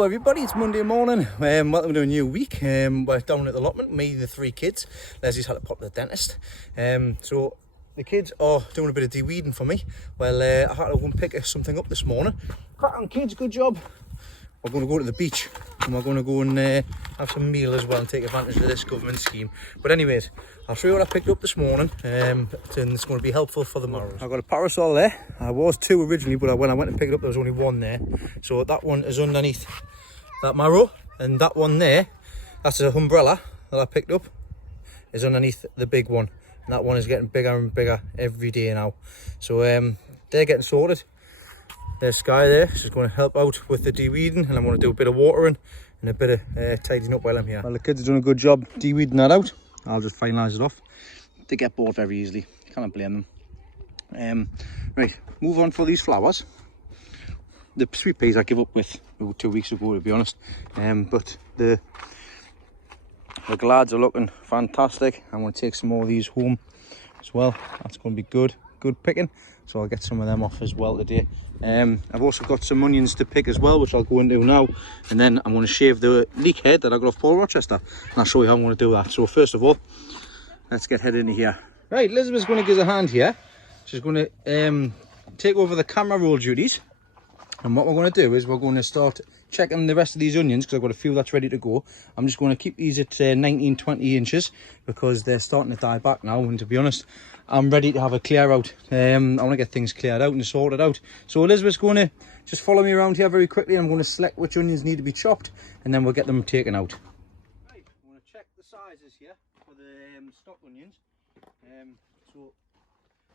Hello everybody, it's Monday morning. Welcome to a new week. We're down at the allotment, me and the three kids. Leslie's had to pop to the dentist. So the kids are doing a bit of de-weeding for me. Well, I had to go and pick something up this morning. Crack on kids, good job. We're going to go to the beach and we're going to go and have some meal as well and take advantage of this government scheme. But anyways, I'll show you what I picked up this morning and it's going to be helpful for the morrow. I've got a parasol there. I was two originally, but when I went and picked it up there was only one there. So that one is underneath that marrow, and that one there, that's an umbrella that I picked up, is underneath the big one. And that one is getting bigger and bigger every day now. So they're getting sorted. There's Sky there, she's going to help out with the de-weeding, and I'm going to do a bit of watering and a bit of tidying up while I'm here. Well, the kids are doing a good job de-weeding that out. I'll just finalise it off. They get bored very easily, can't blame them. Right, move on for these flowers. The sweet peas I gave up with 2 weeks ago, to be honest. But the glads are looking fantastic. I'm going to take some more of these home as well. That's going to be good picking. So I'll get some of them off as well today. I've also got some onions to pick as well, which I'll go into now. And then I'm going to shave the leek head that I got off Paul Rochester. And I'll show you how I'm going to do that. So first of all, let's get headed into here. Right, Elizabeth's going to give us a hand here. She's going to take over the camera roll duties. And what we're going to do is we're going to start checking the rest of these onions, because I've got a few that's ready to go. I'm just going to keep these at 19-20 inches because they're starting to die back now. And to be honest, I'm ready to have a clear out. I want to get things cleared out and sorted out. So Elizabeth's going to just follow me around here very quickly. I'm going to select which onions need to be chopped, and then we'll get them taken out. Right, I'm going to check the sizes here for the stock onions. So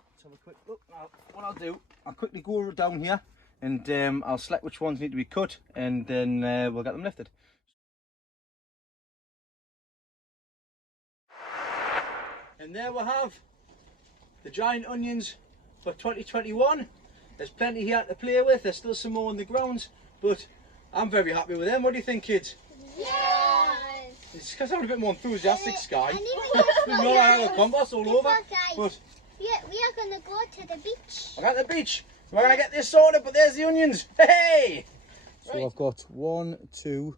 let's have a quick look. Now, what I'll do, I'll quickly go down here and I'll select which ones need to be cut, and then we'll get them lifted. And there we have the giant onions for 2021. There's plenty here to play with. There's still some more on the grounds, but I'm very happy with them. What do you think, kids? Yeah. It's because I'm a bit more enthusiastic, Sky. Not like a compass all over. But we are going to go to the beach. I'm at the beach. We're going to get this sorted, but there's the onions. Hey! So right. I've got 1, 2,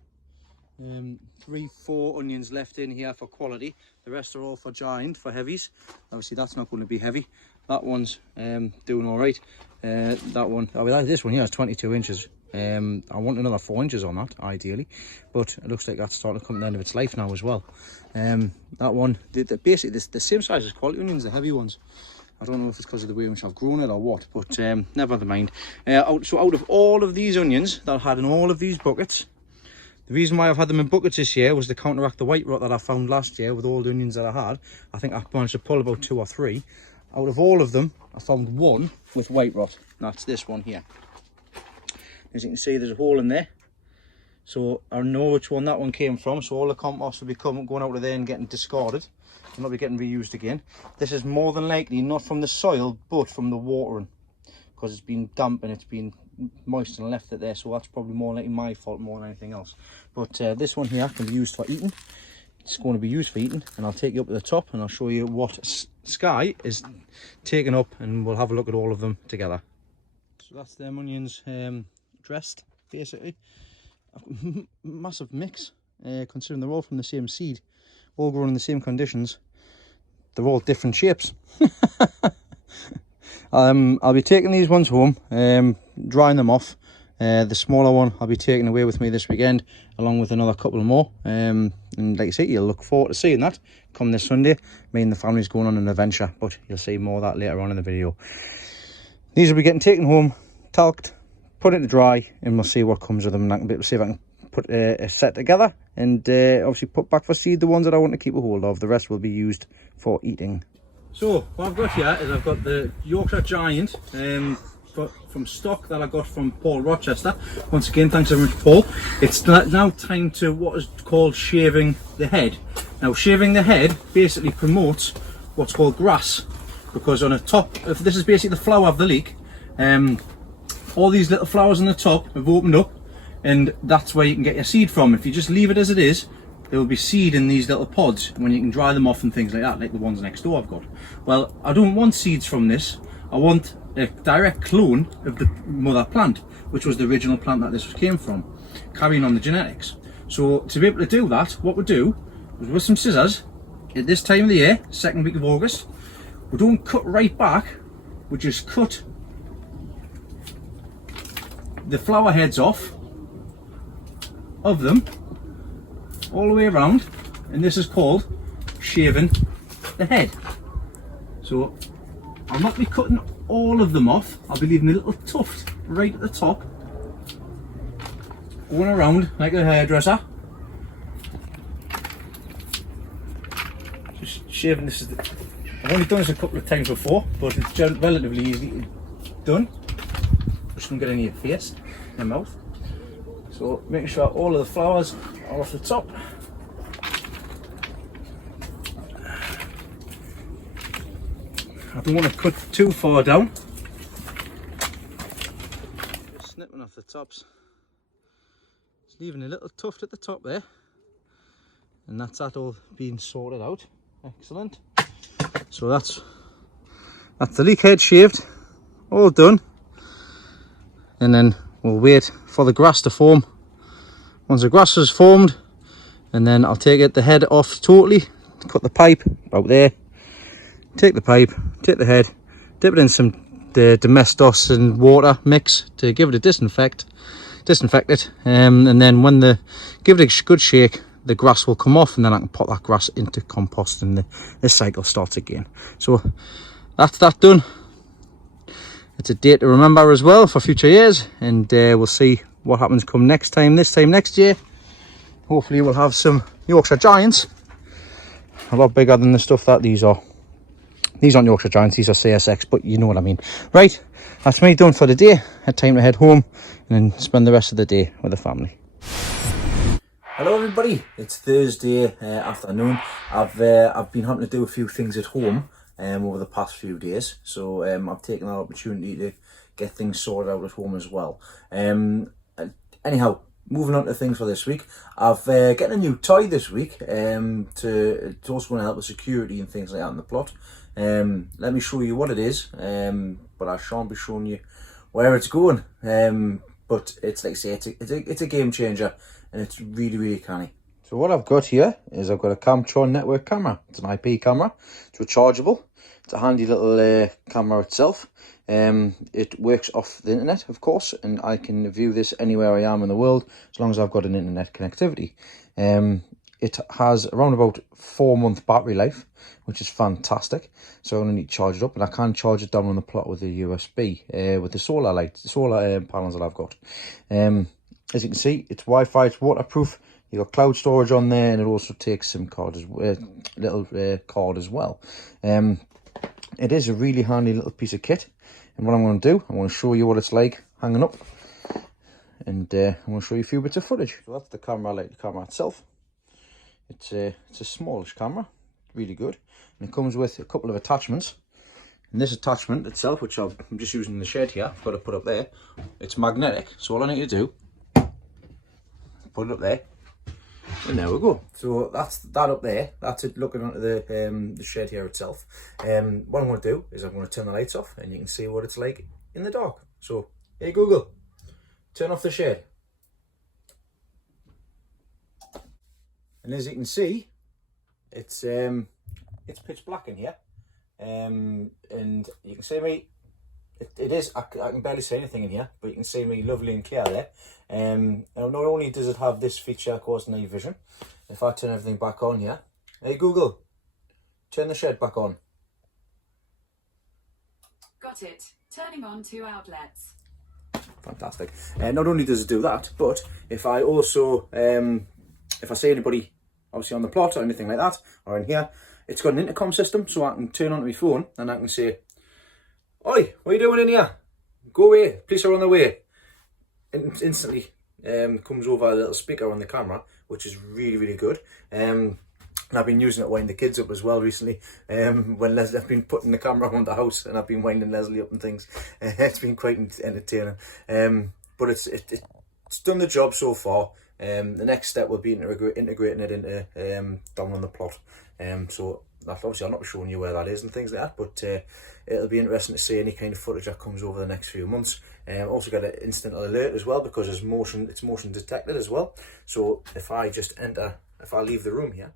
3, 4 onions left in here for quality. The rest are all for giant, for heavies. Obviously that's not going to be heavy. That one's doing all right. That one, this one here is 22 inches. I want another 4 inches on that, ideally. But it looks like that's starting to come to the end of its life now as well. That one, basically the same size as quality onions, the heavy ones. I don't know if it's because of the way in which I've grown it or what, but never mind. So out of all of these onions that I had in all of these buckets, the reason why I've had them in buckets this year was to counteract the white rot that I found last year with all the onions that I had. I think I managed to pull about 2 or 3. Out of all of them, I found one with white rot. That's this one here. As you can see, there's a hole in there. So I know which one that one came from. So all the compost will be going out of there and getting discarded. Will not be getting reused again. This is more than likely not from the soil, but from the watering, because it's been damp and it's been moist and left it there. So that's probably more likely my fault more than anything else. But this one here can be used for eating. It's going to be used for eating, and I'll take you up to the top and I'll show you what Sky is taking up, and we'll have a look at all of them together. So that's them onions dressed, basically. I've got massive mix, considering they're all from the same seed, all grown in the same conditions. They're all different shapes. I'll be taking these ones home, drying them off. The smaller one I'll be taking away with me this weekend, along with another couple more. And like I say, you'll look forward to seeing that come this Sunday. Me and the family's going on an adventure, but you'll see more of that later on in the video. These will be getting taken home, talked, put it to dry, and we'll see what comes of them. And I can see if I can put a set together, and obviously put back for seed the ones that I want to keep a hold of. The rest will be used for eating. So what I've got here is I've got the Yorkshire Giant from stock that I got from Paul Rochester. Once again, thanks very much, Paul. It's now time to what is called shaving the head. Now, shaving the head basically promotes what's called grass, because on the top, if this is basically the flower of the leek, all these little flowers on the top have opened up, and that's where you can get your seed from. If you just leave it as it is, there will be seed in these little pods when you can dry them off and things like that, like the ones next door I've got. Well, I don't want seeds from this. I want a direct clone of the mother plant, which was the original plant that this came from. carrying on the genetics. So to be able to do that, what we do is with some scissors at this time of the year, second week of August, we don't cut right back, we just cut the flower heads off of them all the way around, and this is called shaving the head. So I'll not be cutting all of them off, I'll be leaving a little tuft right at the top, going around like a hairdresser. Just shaving this. I've only done this a couple of times before, but it's relatively easily done. Just don't get any of your face and mouth. So making sure all of the flowers are off the top. I don't want to cut too far down. Just snipping off the tops. Just leaving a little tuft at the top there. And that's that all being sorted out. Excellent. So that's the leek head shaved, all done. And then we'll wait for the grass to form. Once the grass is formed, and then I'll take the head off totally, cut the pipe out there, take the pipe, take the head, dip it in some domestos and water mix to give it a disinfect it, and then when give it a good shake, the grass will come off, and then I can put that grass into compost, and the cycle starts again. So that's that done. It's a date to remember as well for future years, and we'll see what happens come this time next year. Hopefully we'll have some Yorkshire Giants, a lot bigger than the stuff that these are. These aren't Yorkshire Giants, these are CSX, but you know what I mean. Right, that's me done for the day. Had time to head home and then spend the rest of the day with the family. Hello everybody, it's Thursday afternoon. I've been having to do a few things at home over the past few days, so I've taken that opportunity to get things sorted out at home as well. Anyhow, moving on to things for this week, I've getting a new toy this week to also going to help with security and things like that in the plot. Let me show you what it is, but I shan't be showing you where it's going. But it's like I say, it's a game changer, and it's really, really canny. So what I've got here is I've got a Camtron network camera. It's an IP camera. It's rechargeable. It's a handy little camera itself. It works off the internet, of course, and I can view this anywhere I am in the world as long as I've got an internet connectivity. It has around about 4-month battery life, which is fantastic. So I only need to charge it up, and I can charge it down on the plot with the USB, with the solar panels that I've got. As you can see, it's Wi-Fi, it's waterproof. You've got cloud storage on there, and it also takes SIM card card as well. It is a really handy little piece of kit, and what I'm going to do, I'm going to show you what it's like hanging up, and I'm going to show you a few bits of footage. So that's the camera, like the camera itself. It's a smallish camera, really good, and it comes with a couple of attachments. And this attachment itself, which I'm just using in the shed here, I've got to put up there. It's magnetic, so all I need to do, put it up there, and there we go. So that's that up there. That's it looking onto the shed here itself. What I'm going to do is I'm going to turn the lights off, and you can see what it's like in the dark. So, hey Google, turn off the shed. And as you can see, it's pitch black in here, and you can see me. It is. I can barely see anything in here, but you can see me lovely and clear there. And not only does it have this feature, of course, night vision. If I turn everything back on here, hey Google, turn the shed back on. Got it. Turning on 2 outlets. Fantastic. Not only does it do that, but if I also if I see anybody obviously on the plot or anything like that, or in here, it's got an intercom system, so I can turn on my phone and I can say, "Oi, what are you doing in here? Go away, police are on the way." And instantly comes over a little speaker on the camera, which is really, really good. And I've been using it to wind the kids up as well recently. When Leslie, I've been putting the camera around the house and I've been winding Leslie up and things. It's been quite entertaining. But it's done the job so far. The next step will be integrating it into down on the plot. So obviously I'll not be showing you where that is and things like that, but it'll be interesting to see any kind of footage that comes over the next few months. Also got an instant alert as well, because it's motion detected as well. So if I leave the room here,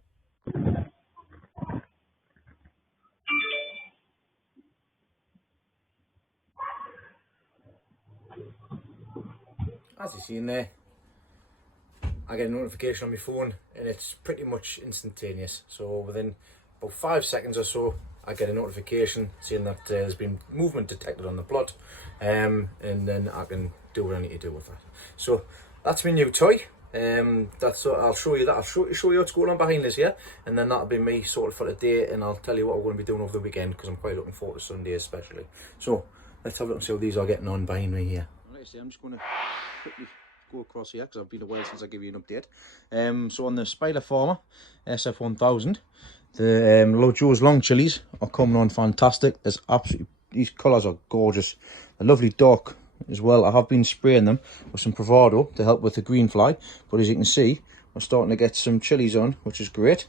as you see in there, I get a notification on my phone, and it's pretty much instantaneous. So within about 5 seconds or so, I get a notification saying that there's been movement detected on the plot, and then I can do what I need to do with that. So that's my new toy. I'll show you that. I'll show you what's going on behind this here, and then that'll be me sorted for today, and I'll tell you what I'm going to be doing over the weekend, because I'm quite looking forward to Sunday especially. So let's have a look and see how these are getting on behind me here. Right, so I'm just going to quickly go across here, because I've been a while since I give you an update. So on the Spider Farmer SF1000, the Joe's long chilies are coming on fantastic. There's absolutely, these colours are gorgeous. They're lovely dark as well. I have been spraying them with some Bravado to help with the green fly, but as you can see, we're starting to get some chilies on, which is great.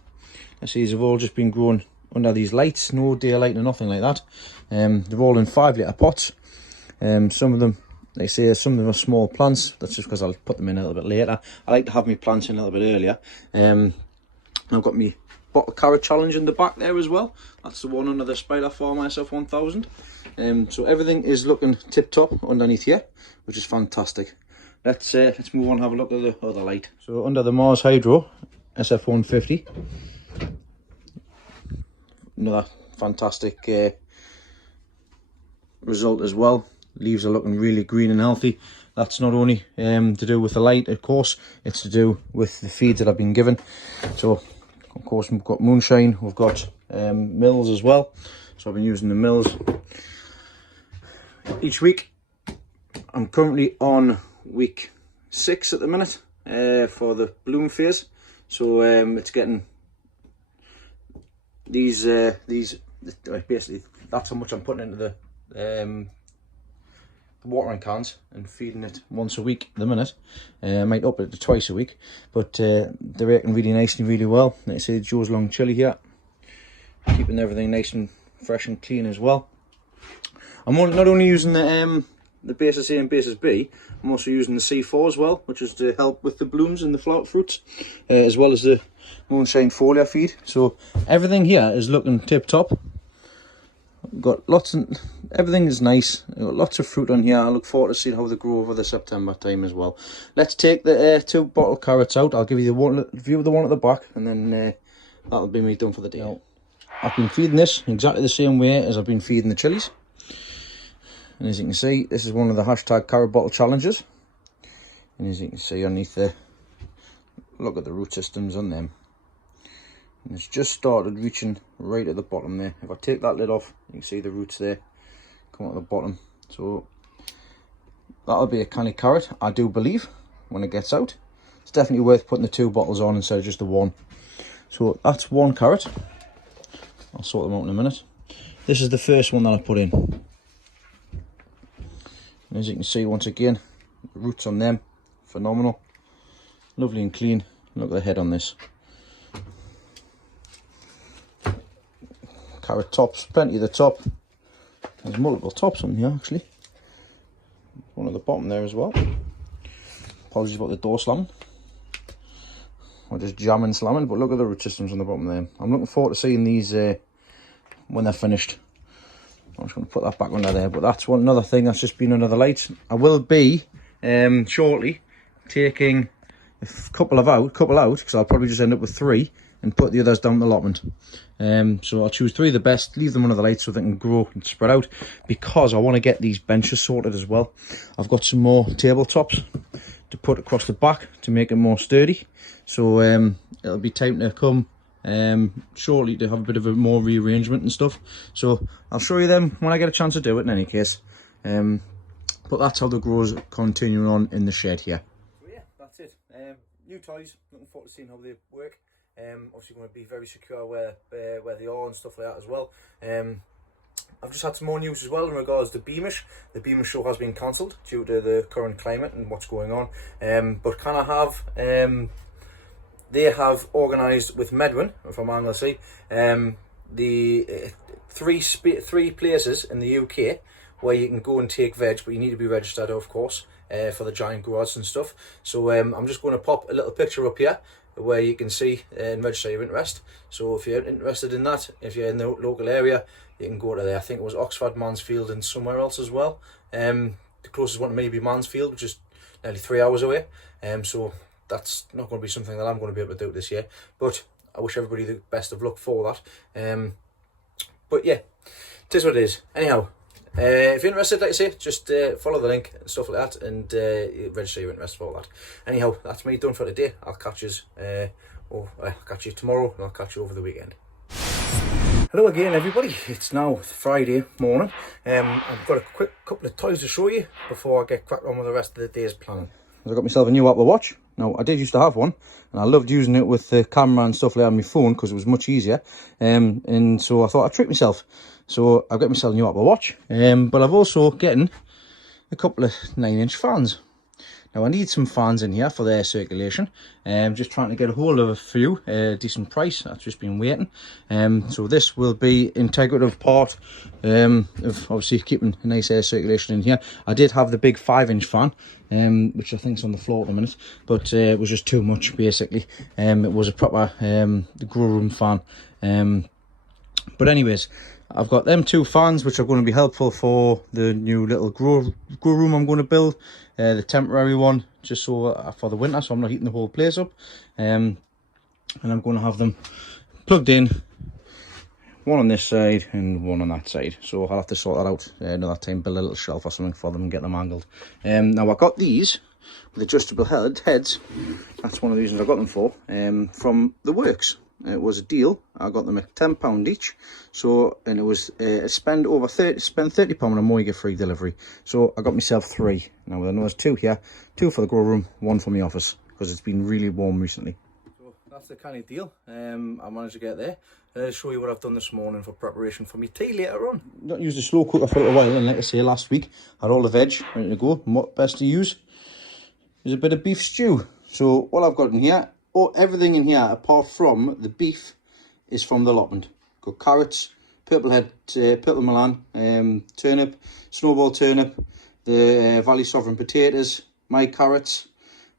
I see these have all just been grown under these lights, no daylight or nothing like that. They're all in 5 litre pots. Some of them, they say some of them are small plants. That's just because I'll put them in a little bit later. I like to have my plants in a little bit earlier. I've got my bottle carrot challenge in the back there as well. That's the one under the Spider Farmer SF1000. So everything is looking tip top underneath here, which is fantastic. Let's move on and have a look at the other light. So under the Mars Hydro SF150, another fantastic result as well. Leaves are looking really green and healthy. That's not only to do with the light, of course, it's to do with the feeds that I've been given. So of course we've got moonshine, we've got mills as well. So I've been using the mills each week. I'm currently on week 6 at the minute for the bloom phase. So it's getting these basically, that's how much I'm putting into the watering cans and feeding it once a week at the minute. I might up it to twice a week, but they're working really nicely, really well. Like I say, Joe's long chili here, keeping everything nice and fresh and clean as well. I'm not only using the basis A and basis B, I'm also using the C4 as well, which is to help with the blooms and the flower fruits, as well as the moonshine foliar feed. So everything here is looking tip top. Got lots and everything is nice. Got lots of fruit on here. I look forward to seeing how they grow over the September time as well. Let's take the 2 bottle carrots out. I'll give you the view of the one at the back, and then that'll be me done for the day. Now, I've been feeding this exactly the same way as I've been feeding the chilies. And as you can see, this is one of the hashtag carrot bottle challenges. And as you can see underneath there, look at the root systems on them. And it's just started reaching right at the bottom there. If I take that lid off, you can see the roots there come at the bottom. So that'll be a canny carrot, I do believe, when it gets out. It's definitely worth putting the 2 bottles on instead of just the 1. So that's 1 carrot. I'll sort them out in a minute. This is the first one that I put in. And as you can see, once again, the roots on them, phenomenal. Lovely and clean. Look at the head on this. Carrot tops, plenty of the top. There's multiple tops on here actually. One at the bottom there as well. Apologies about the door slamming. Or just jamming, slamming, but look at the root systems on the bottom there. I'm looking forward to seeing these when they're finished. I'm just going to put that back under there, but that's another thing that's just been under the lights. I will be shortly taking a couple out, because I'll probably just end up with 3 and put the others down the allotment. So I'll choose 3 of the best, leave them under the lights so they can grow and spread out, because I want to get these benches sorted as well. I've got some more tabletops to put across the back to make it more sturdy. So it'll be time to come shortly to have a bit of a more rearrangement and stuff. So I'll show you them when I get a chance to do it in any case. But that's how the grow's continuing on in the shed here. So yeah, that's it. New toys, looking forward to seeing how they work. Obviously going to be very secure where they are and stuff like that as well. I've just had some more news as well in regards to Beamish. The Beamish show has been cancelled due to the current climate and what's going on. But can I have they have organised with Medwin from Anglesey the three places in the UK where you can go and take veg, but you need to be registered, of course, for the giant growers and stuff. So I'm just going to pop a little picture up here where you can see and register your interest. So if you're interested in that, if you're in the local area, you can go to there. I think it was Oxford, Mansfield and somewhere else as well. The closest one may be Mansfield, which is nearly 3 hours away. So that's not going to be something that I'm going to be able to do this year, but I wish everybody the best of luck for that. But yeah, it is what it is. Anyhow, if you're interested, like I say, just follow the link and stuff like that, and register your interest for that. Anyhow, that's me done for today. I'll catch you catch you tomorrow, and I'll catch you over the weekend. Hello again, everybody. It's now Friday morning. I've got a quick couple of toys to show you before I get cracked on with the rest of the day's planning. I got myself a new Apple Watch. Now, I did used to have one, and I loved using it with the camera and stuff like that on my phone because it was much easier. And so I thought I'd treat myself. So I've got myself a new Apple Watch, but I've also getting a couple of 9-inch fans. Now, I need some fans in here for the air circulation. Just trying to get a hold of a few, decent price. I've just been waiting. So this will be integrative part of obviously keeping a nice air circulation in here. I did have the big 5-inch fan, which I think is on the floor at the minute, but it was just too much basically. It was a proper grow room fan. But anyways, I've got them 2 fans which are going to be helpful for the new little grow room I'm going to build. The temporary one just so for the winter, so I'm not heating the whole place up. And I'm going to have them plugged in, one on this side and one on that side. So I'll have to sort that out another time, build a little shelf or something for them and get them angled. Now I got these with adjustable heads. That's one of the reasons I got them for, from the works. It was a deal. I got them at £10 each. So, and it was spend £30 on a more, you get free delivery. So I got myself 3. Now I know there's 2 here, 2 for the grow room, 1 for my office because it's been really warm recently. So that's the kind of deal I managed to get there. I'll show you what I've done this morning for preparation for my tea later on. Not used a slow cooker for a little while, and like I say, last week I had all the veg ready to go. And what best to use is a bit of beef stew. So what I've got in here, everything in here apart from the beef is from the allotment. Got carrots, purple Milan, turnip, snowball turnip, the Valley Sovereign potatoes, my carrots,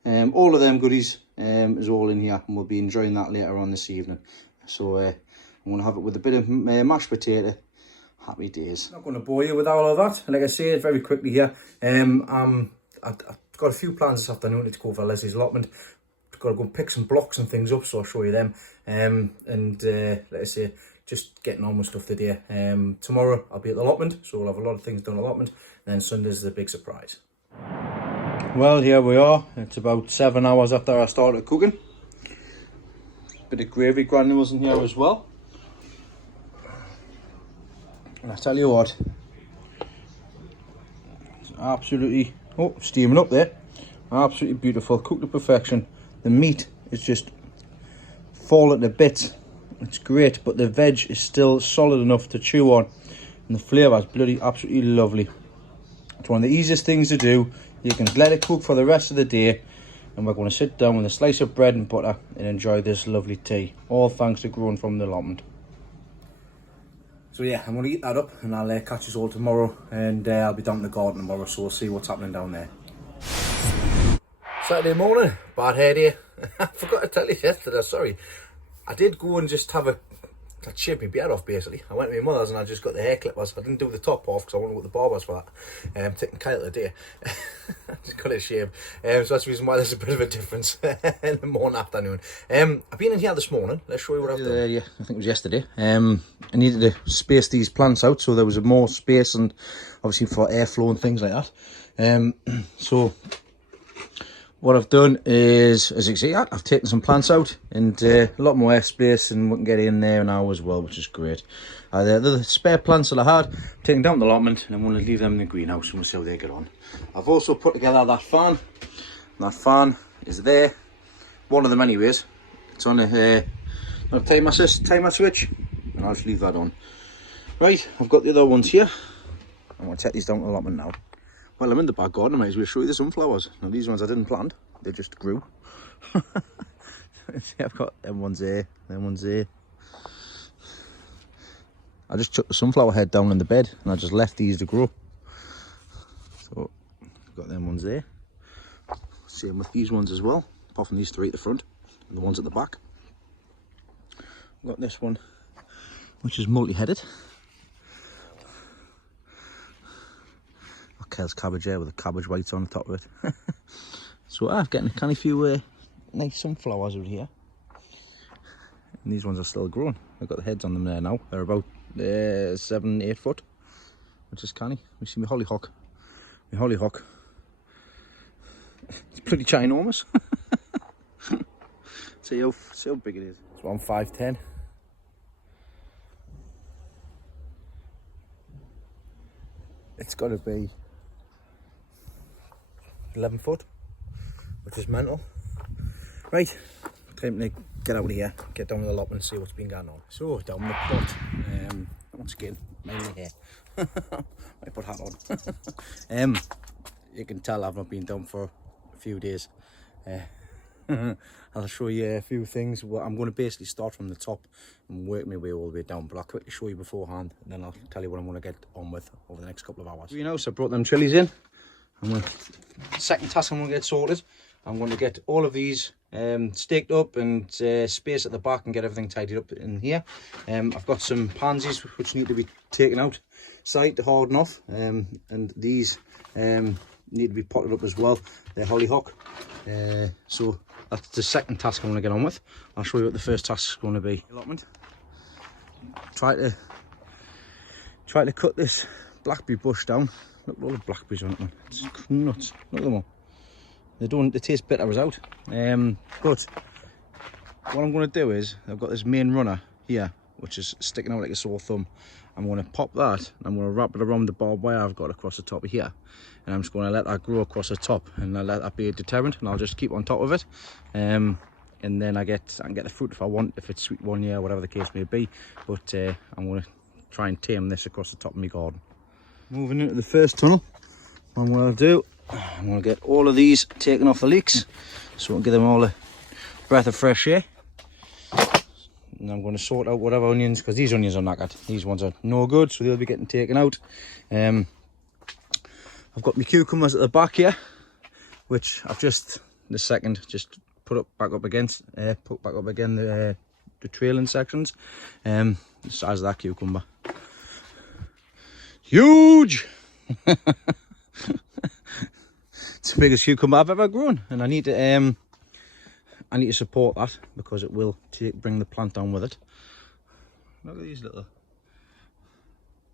all of them goodies is all in here, and we'll be enjoying that later on this evening. So I'm going to have it with a bit of mashed potato. Happy days. Not going to bore you with all of that. Like I said, very quickly here, I've got a few plans this afternoon to go over Leslie's allotment. Got to go and pick some blocks and things up, so I'll show you them. Like I say, just getting on with stuff today. Tomorrow I'll be at the allotment, so we'll have a lot of things done at the allotment. And then Sunday's the big surprise. Well, here we are. It's about 7 hours after I started cooking. Bit of gravy granules in here as well. And I tell you what, it's absolutely steaming up there. Absolutely beautiful, cooked to perfection. The meat is just falling to bits. It's great, but the veg is still solid enough to chew on, and the flavour is bloody absolutely lovely. It's one of the easiest things to do. You can let it cook for the rest of the day, and we're going to sit down with a slice of bread and butter and enjoy this lovely tea. All thanks to growing from the allotment. So yeah, I'm going to eat that up, and I'll catch us all tomorrow, and I'll be down in the garden tomorrow, so we'll see what's happening down there. Saturday morning, bad hair day. I forgot to tell you yesterday, sorry. I did go and just have I'd shaved my beard off basically. I went to my mother's and I just got the hair clippers. I didn't do the top off because I wanted to go to the barbers for that. I'm taking Kyle today. I just got it shaved. So that's the reason why there's a bit of a difference in the morning afternoon. I've been in here this morning. Let's show you what I've done. Yeah, I think it was yesterday. I needed to space these plants out so there was more space, and obviously for airflow and things like that. So what I've done is, as you can see, I've taken some plants out, and a lot more airspace, and we can get in there now as well, which is great. The spare plants that I had, I've taken down the allotment, and I'm going to leave them in the greenhouse, and we'll see how they get on. I've also put together that fan. That fan is there. One of them anyways. It's on a timer switch, and I'll just leave that on. Right, I've got the other ones here. I'm going to take these down to the allotment now. Well, I'm in the back garden, I might as well show you the sunflowers. Now, these ones I didn't plant, they just grew. See, I've got them ones there, them ones there. I just chucked the sunflower head down in the bed and I just left these to grow. So got them ones there. Same with these ones as well, apart from these 3 at the front and the ones at the back. Got this one, which is multi-headed. Got Kel's cabbage there with the cabbage whites on the top of it. So I'm getting a kind of few nice sunflowers over here. And these ones are still growing. I've got the heads on them there now. They're about 7-8 foot, which is canny. You see my hollyhock. My hollyhock. It's pretty ginormous. see how big it is. It's 1 5/10. It's got to be 11 foot, which is mental. Right, time to get out of here, get down to the allotment and see what's been going on. So, down the plot, once again, mainly here. I put hat on. You can tell I've not been down for a few days. I'll show you a few things. Well, I'm going to basically start from the top and work my way all the way down, but I'll quickly show you beforehand and then I'll tell you what I'm going to get on with over the next couple of hours. You know, so I brought them chilies in. Second task I'm going to get sorted. I'm going to get all of these staked up and space at the back and get everything tidied up in here. I've got some pansies which need to be taken out side to harden off, and these need to be potted up as well. They're hollyhock. So that's the second task I'm going to get on with. I'll show you what the first task is going to be. Allotment. Try to cut this blackberry bush down. Look at all the blackberries on it, man. It's nuts. Look at them all. They taste bitter as out. But what I'm going to do is, I've got this main runner here, which is sticking out like a sore thumb. I'm going to pop that, and I'm going to wrap it around the barbed wire I've got across the top of here. And I'm just going to let that grow across the top, and I'll let that be a deterrent, and I'll just keep on top of it. And then I can get the fruit if I want, if it's sweet one year, whatever the case may be. But I'm going to try and tame this across the top of my garden. Moving into the first tunnel, what I'm going to do, I'm going to get all of these taken off the leeks, so I'll give them all a breath of fresh air. And I'm going to sort out whatever onions, because these onions are knackered. These ones are no good, so they'll be getting taken out. I've got my cucumbers at the back here, which I've just put back up again the trailing sections. The size of that cucumber, huge. It's the biggest cucumber I've ever grown, and I need to support that because it will bring the plant down with it. Look at these little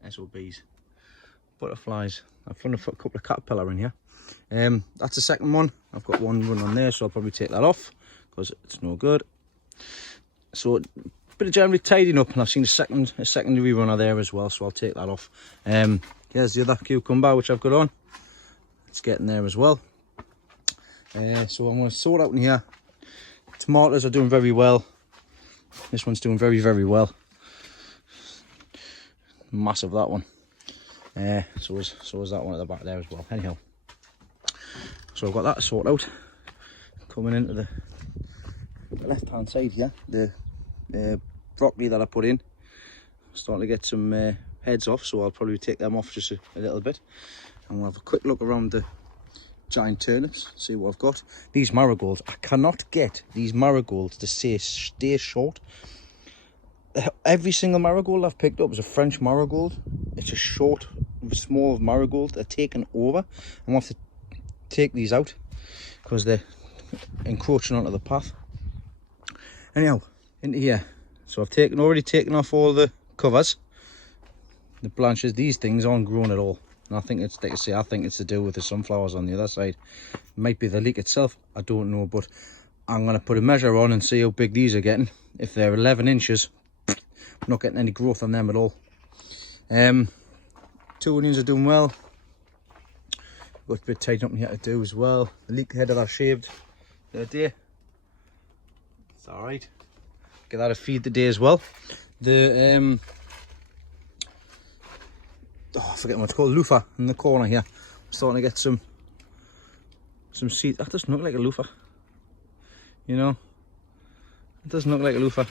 SOBs, butterflies. I've found a couple of caterpillar in here. That's the second one. I've got one run on there, so I'll probably take that off because it's no good. So a bit of generally tidying up, and I've seen a secondary runner there as well, so I'll take that off. Here's the other cucumber which I've got on. It's getting there as well. So I'm going to sort out in here. Tomatoes are doing very well. This one's doing very, very well. Massive, that one. So is that one at the back there as well. Anyhow, so I've got that sorted out. Coming into the left hand side here, the broccoli that I put in, starting to get some heads off, so I'll probably take them off just a little bit. And we'll have a quick look around the giant turnips, see what I've got. These marigolds, I cannot get these marigolds to stay short. Every single marigold I've picked up is a French marigold. It's a short, small marigold. They're taken over. I'm going to have to take these out because they're encroaching onto the path. Anyhow, into here. So I've already taken off all the covers, the branches. These things aren't growing at all. And I think it's, like I say, I think it's to do with the sunflowers on the other side. It might be the leek itself, I don't know, but I'm going to put a measure on and see how big these are getting. If they're 11 inches, I'm not getting any growth on them at all. 2 onions are doing well. Got a bit tied up in here to do as well. The leek head that I shaved the other day. It's alright. Get that a feed today as well. The I forget what it's called, loofah in the corner here. I'm starting to get some seeds. That doesn't look like a loofah, you know. It doesn't look like a loofah.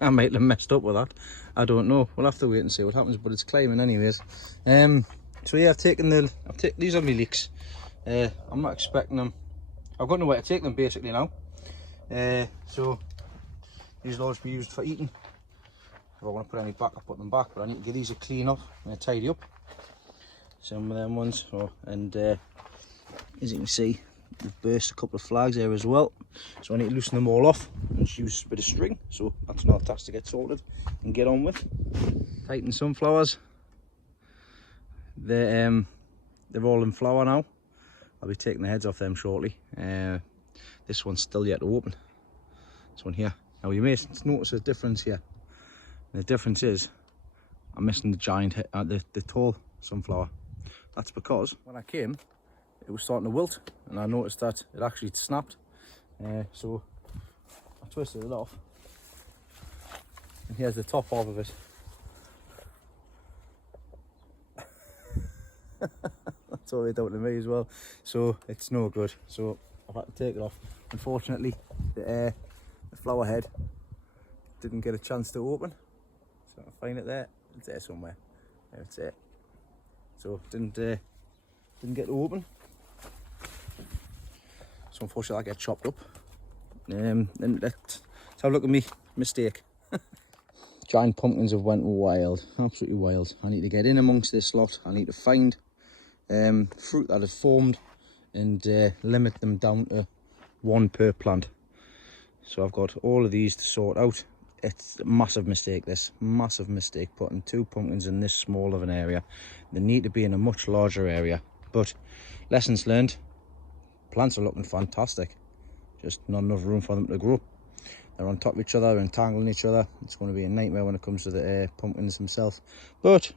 I might have messed up with that. I don't know. We'll have to wait and see what happens, but it's climbing anyways. So yeah, these are my leeks. I'm not expecting them. I've got nowhere to take them basically now. So these will always be used for eating. If I want to put any back, I'll put them back, but I need to give these a clean up and a tidy up. Some of them ones. And as you can see, we've burst a couple of flags there as well. So I need to loosen them all off and just use a bit of string. So that's another task to get sorted and get on with. Tighten sunflowers. They're all in flower now. I'll be taking the heads off them shortly. This one's still yet to open. This one here. Now you may notice a difference here. And the difference is I'm missing the giant, the tall sunflower. That's because when I came, it was starting to wilt, and I noticed that it actually snapped. So I twisted it off, and here's the top half of it. That's all it out to me as well. So it's no good. So I've had to take it off. Unfortunately, the flower head didn't get a chance to open. So I find it there. It's there somewhere. There it's it. So didn't get to open. So unfortunately, I get chopped up. And let's have a look at me mistake. Giant pumpkins have went wild, absolutely wild. I need to get in amongst this lot. I need to find fruit that has formed and limit them down to one per plant. So I've got all of these to sort out. It's a massive mistake, this massive mistake, putting 2 pumpkins in this small of an area. They need to be in a much larger area, but lessons learned. Plants are looking fantastic, just not enough room for them to grow. They're on top of each other, entangling each other. It's going to be a nightmare when it comes to the pumpkins themselves, but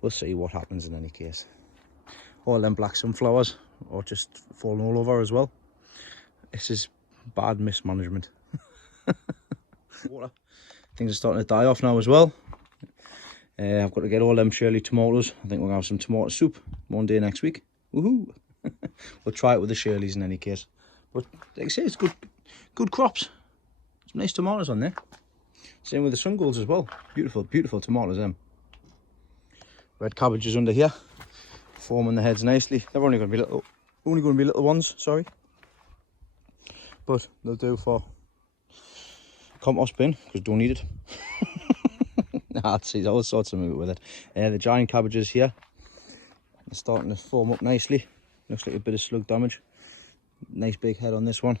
we'll see what happens in any case. All them black sunflowers are just falling all over as well. This is bad mismanagement. Water. Things are starting to die off now as well. I've got to get all them Shirley tomatoes. I think we're going to have some tomato soup one day next week. Woohoo! We'll try it with the Shirleys in any case. But like I say, it's good crops. Some nice tomatoes on there. Same with the sun golds as well. Beautiful, beautiful tomatoes, them. Red cabbages under here, forming the heads nicely. They're only going to be little ones, sorry. But they'll do for compost bin, because don't need it. I'd see all sorts of movement with it. The giant cabbages here are starting to form up nicely. Looks like a bit of slug damage. Nice big head on this one.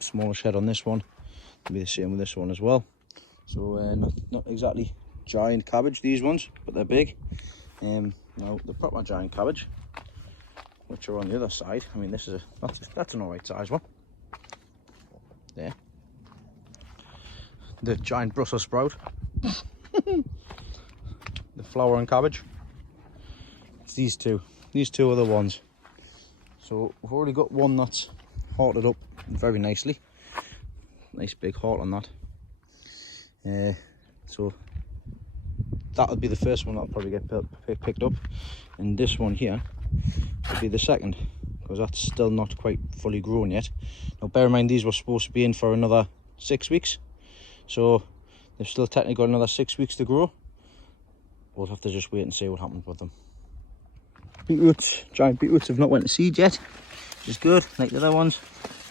Smallish head on this one. It'll be the same with this one as well. So not exactly giant cabbage, these ones, but they're big. Now the proper giant cabbage, which are on the other side. I mean, this is that's an alright size one. There. The giant Brussels sprout. The flower and cabbage. It's these two. These two are the ones. So we've already got one that's hearted up very nicely. Nice big heart on that. So that'll be the first one that'll probably get picked up. And this one here will be the second, because that's still not quite fully grown yet. Now bear in mind, these were supposed to be in for another 6 weeks. So they've still technically got another 6 weeks to grow. We'll have to just wait and see what happens with them. Beetroots, giant beetroots have not went to seed yet, which is good, like the other ones.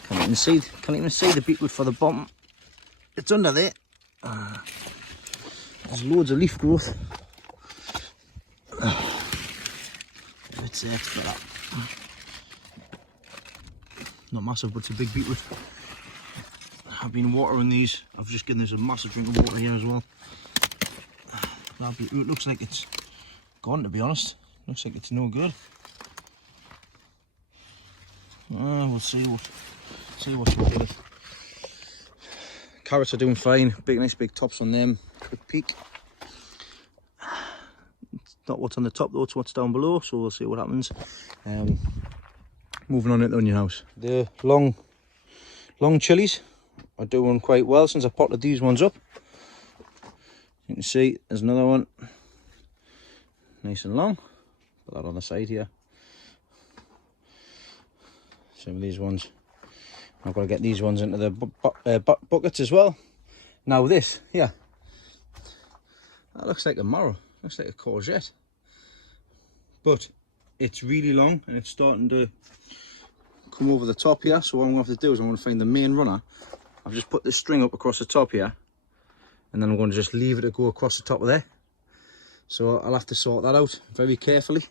Can't even see the beetroot for the bottom. It's under there. There's loads of leaf growth. It's there for that. Not massive, but it's a big beetroot. I've been watering these. I've just given this a massive drink of water here as well. That beetroot looks like it's gone, to be honest. Looks like it's no good. We'll see what's with it. Carrots are doing fine. Nice big tops on them. Quick peek. It's not what's on the top though, it's what's down below, so we'll see what happens. Moving on into the onion house. The long chilies are doing quite well since I potted these ones up. You can see there's another one. Nice and long. Put that on the side here. Same with these ones. I've got to get these ones into the buckets as well. Now this, here, that looks like a marrow, looks like a courgette. But it's really long and it's starting to come over the top here. So what I'm going to have to do is I'm going to find the main runner. I've just put this string up across the top here. And then I'm going to just leave it to go across the top of there. So I'll have to sort that out very carefully.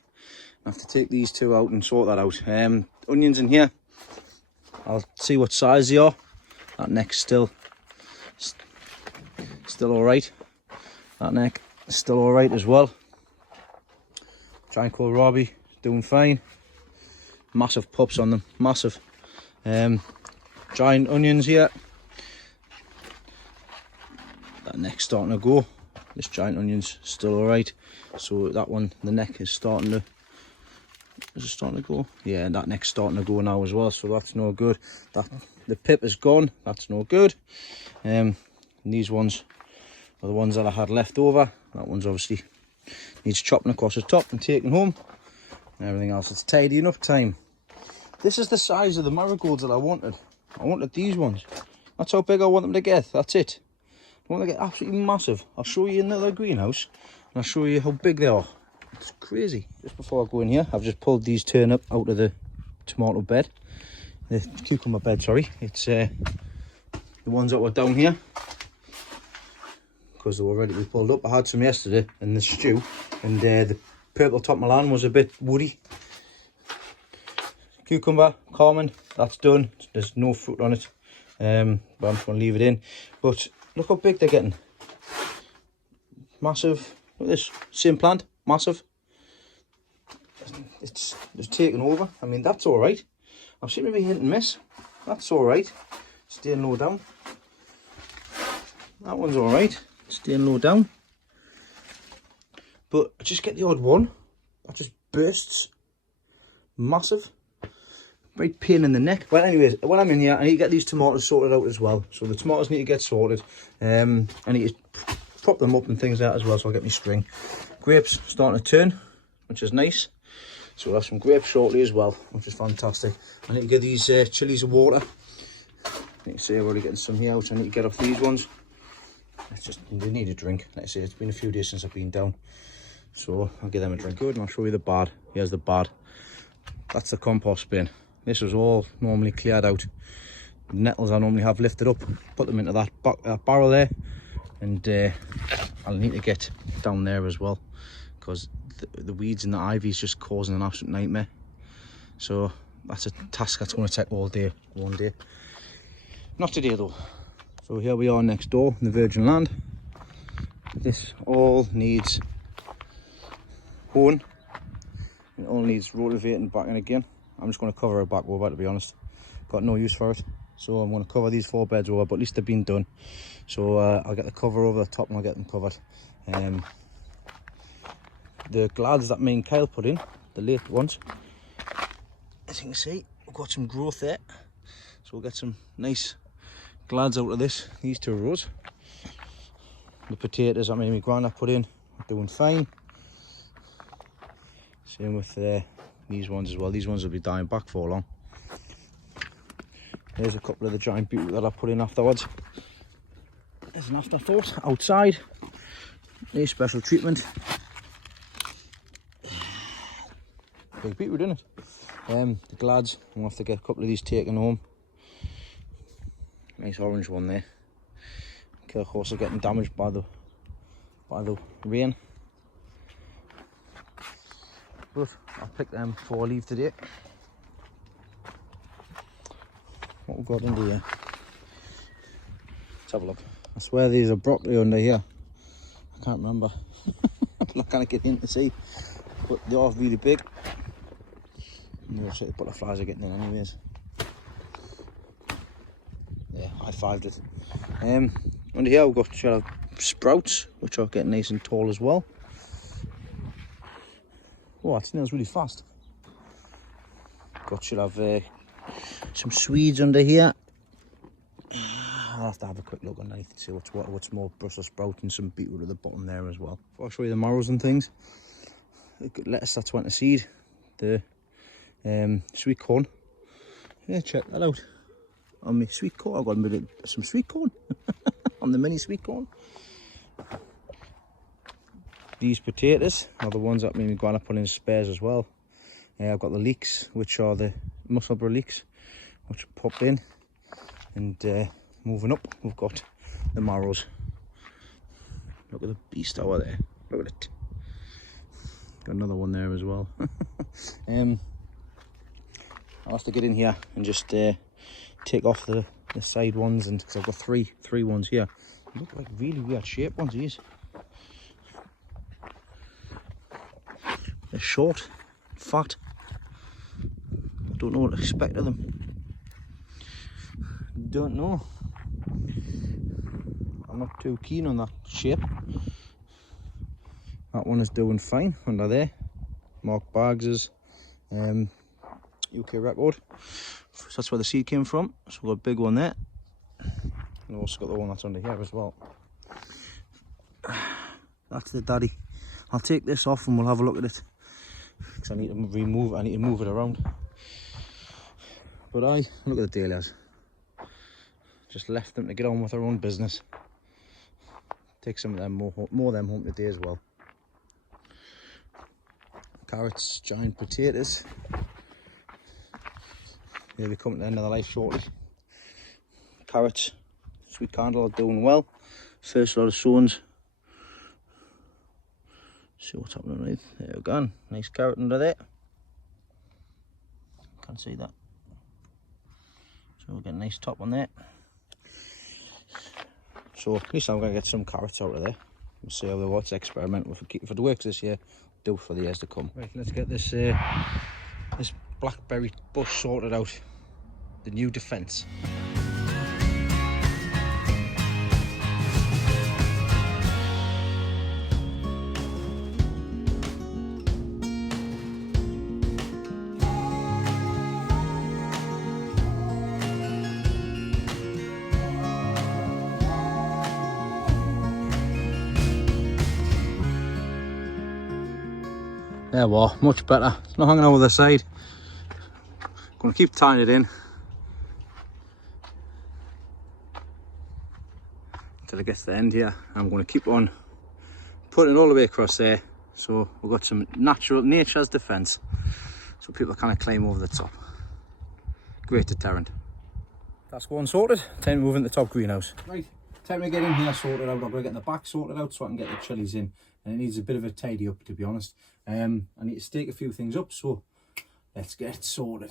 I have to take these two out and sort that out. Onions in here. I'll see what size they are. That neck's still all right. That neck is still all right as well. Giant kohlrabi doing fine. Massive pups on them, massive. Giant onions here. That neck's starting to go. This giant onion's still all right. So that one, the neck is starting to. Is it starting to go? Yeah, that neck's starting to go now as well. So that's no good. The pip is gone. That's no good. And these ones are the ones that I had left over. That one's obviously needs chopping across the top and taking home. And everything else, it's tidying up time. This is the size of the marigolds that I wanted. I wanted these ones. That's how big I want them to get. That's it. I want them to get absolutely massive. I'll show you another greenhouse and I'll show you how big they are. It's crazy. Just before I go in here, I've just pulled these turnip out of the tomato bed. The cucumber bed, sorry. It's the ones that were down here. Because they were ready to be pulled up. I had some yesterday in the stew. And the purple top Milan was a bit woody. Cucumber, Carmen, that's done. There's no fruit on it. But I'm just going to leave it in. But look how big they're getting. Massive. Look at this. Same plant. Massive. It's taken over. I mean, that's all right. I've seen maybe hit and miss. That's all right. Staying low down. That one's all right. Staying low down. But I just get the odd one. That just bursts. Massive. Very pain in the neck. Well, anyways, when I'm in here, I need to get these tomatoes sorted out as well. So the tomatoes need to get sorted. I need to prop them up and things like that as well, so I'll get my string. Grapes starting to turn, which is nice. So we'll have some grapes shortly as well, which is fantastic. I need to get these chilies of water. I need to say I've already getting some here, which I need to get off these ones. It's just, they need a drink. Like I say, it's been a few days since I've been down. So I'll give them a drink. Good, and I'll show you the bad. Here's the bad. That's the compost bin. This was all normally cleared out. The nettles I normally have lifted up, put them into that barrel there, and I'll need to get down there as well, because the weeds and the ivy is just causing an absolute nightmare. So that's a task that's going to take all day, one day. Not today though. So here we are next door in the virgin land. This all needs hoeing. It all needs rotivating back in again. I'm just going to cover it back over, to be honest. Got no use for it. So I'm going to cover these 4 beds over, but at least they've been done. So I'll get the cover over the top and I'll get them covered. The glads that me and Kyle put in, the late ones, as you can see, we've got some growth there. So we'll get some nice glads out of this, these 2 rows. The potatoes that my granddad put in are doing fine. Same with these ones as well. These ones will be dying back for long. There's a couple of the giant beetroot that I put in afterwards. There's an afterthought outside. A special treatment. Big beetroot, isn't it? The glads, I'm going to have to get a couple of these taken home. Nice orange one there. Of course, are getting damaged by the rain. But I'll pick them before I leave today. What we've got under here? Let's have a look. I swear these are broccoli under here. I can't remember. I'm not going to get in to see. But they are really big. And the butterflies are getting in anyways. Yeah, I high-fived it. Under here we've got sprouts, which are getting nice and tall as well. Oh, that snail's really fast. Should have some Swedes under here. I'll have to have a quick look underneath to see what's more Brussels sprout and some beetroot at the bottom there as well. I'll show you the marrows and things. Lettuce that's went to seed. The sweet corn. Yeah, check that out. on my sweet corn. I've got a bit of some sweet corn on the mini sweet corn. These potatoes are the ones that I'm going to put in spares as well. I've got the leeks, which are the Musselburgh leeks, which popped in. And moving up, we've got the marrows. Look at the beast over there. Look at it. Got another one there as well. I'll have to get in here and just take off the side ones, and because I've got three ones here. They look like really weird shaped ones, these. They're short, fat. I don't know what to expect of them. Don't know. I'm not too keen on that shape. That one is doing fine under there. Mark Baggs's UK record. So that's where the seed came from. So we've got a big one there. And we've also got the one that's under here as well. That's the daddy. I'll take this off and we'll have a look at it. Because I need to move it around. But look at the dahlias. Just left them to get on with their own business. Take some of them more of them home today as well. Carrots, giant potatoes. They'll be coming to the end of their life shortly. Carrots, sweet candle are doing well. First lot of sowings. See what's happening right. There we go. Nice carrot under there. Can't see that. So we'll get a nice top on there. So at least I'm going to get some carrots out of there. We'll see how they work. Experiment. If it works this year, do it for the years to come. Right, let's get this this blackberry bush sorted out. The new defence. There we are, much better. It's not hanging over the side. Going to keep tying it in until it gets to the end here. I'm going to keep on putting it all the way across there. So we've got some nature's defence. So people kind of climb over the top. Great deterrent. That's one sorted. Time to move into the top greenhouse. Right, time to get in here sorted out. I'm going to get the back sorted out so I can get the chilies in. And it needs a bit of a tidy up, to be honest. I need to stake a few things up, so let's get it sorted.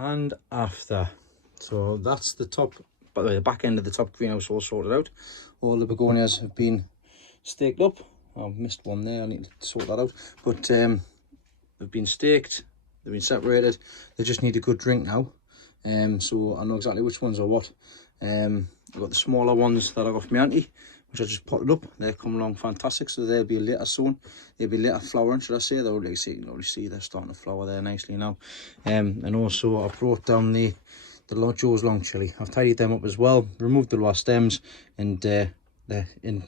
And after, so that's the top, by the way, the back end of the top greenhouse all sorted out. All the begonias have been staked up. I've missed one there, I need to sort that out. But they've been staked, they've been separated. They just need a good drink now. So I know exactly which ones are what. I've got the smaller ones that I got from my auntie, which I just potted up. They come along fantastic, so they'll be later sown. They'll be later flowering, should I say. They'll already see, you can already see they're starting to flower there nicely now. And also I've brought down the Joe's long chili. I've tidied them up as well, removed the lower stems, and they're in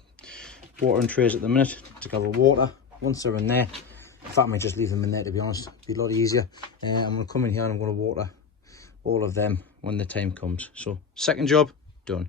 watering trays at the minute to gather water. Once they're in there, in fact, I might just leave them in there, to be honest. It'd be a lot easier. I'm going to come in here and I'm going to water all of them when the time comes. So second job done.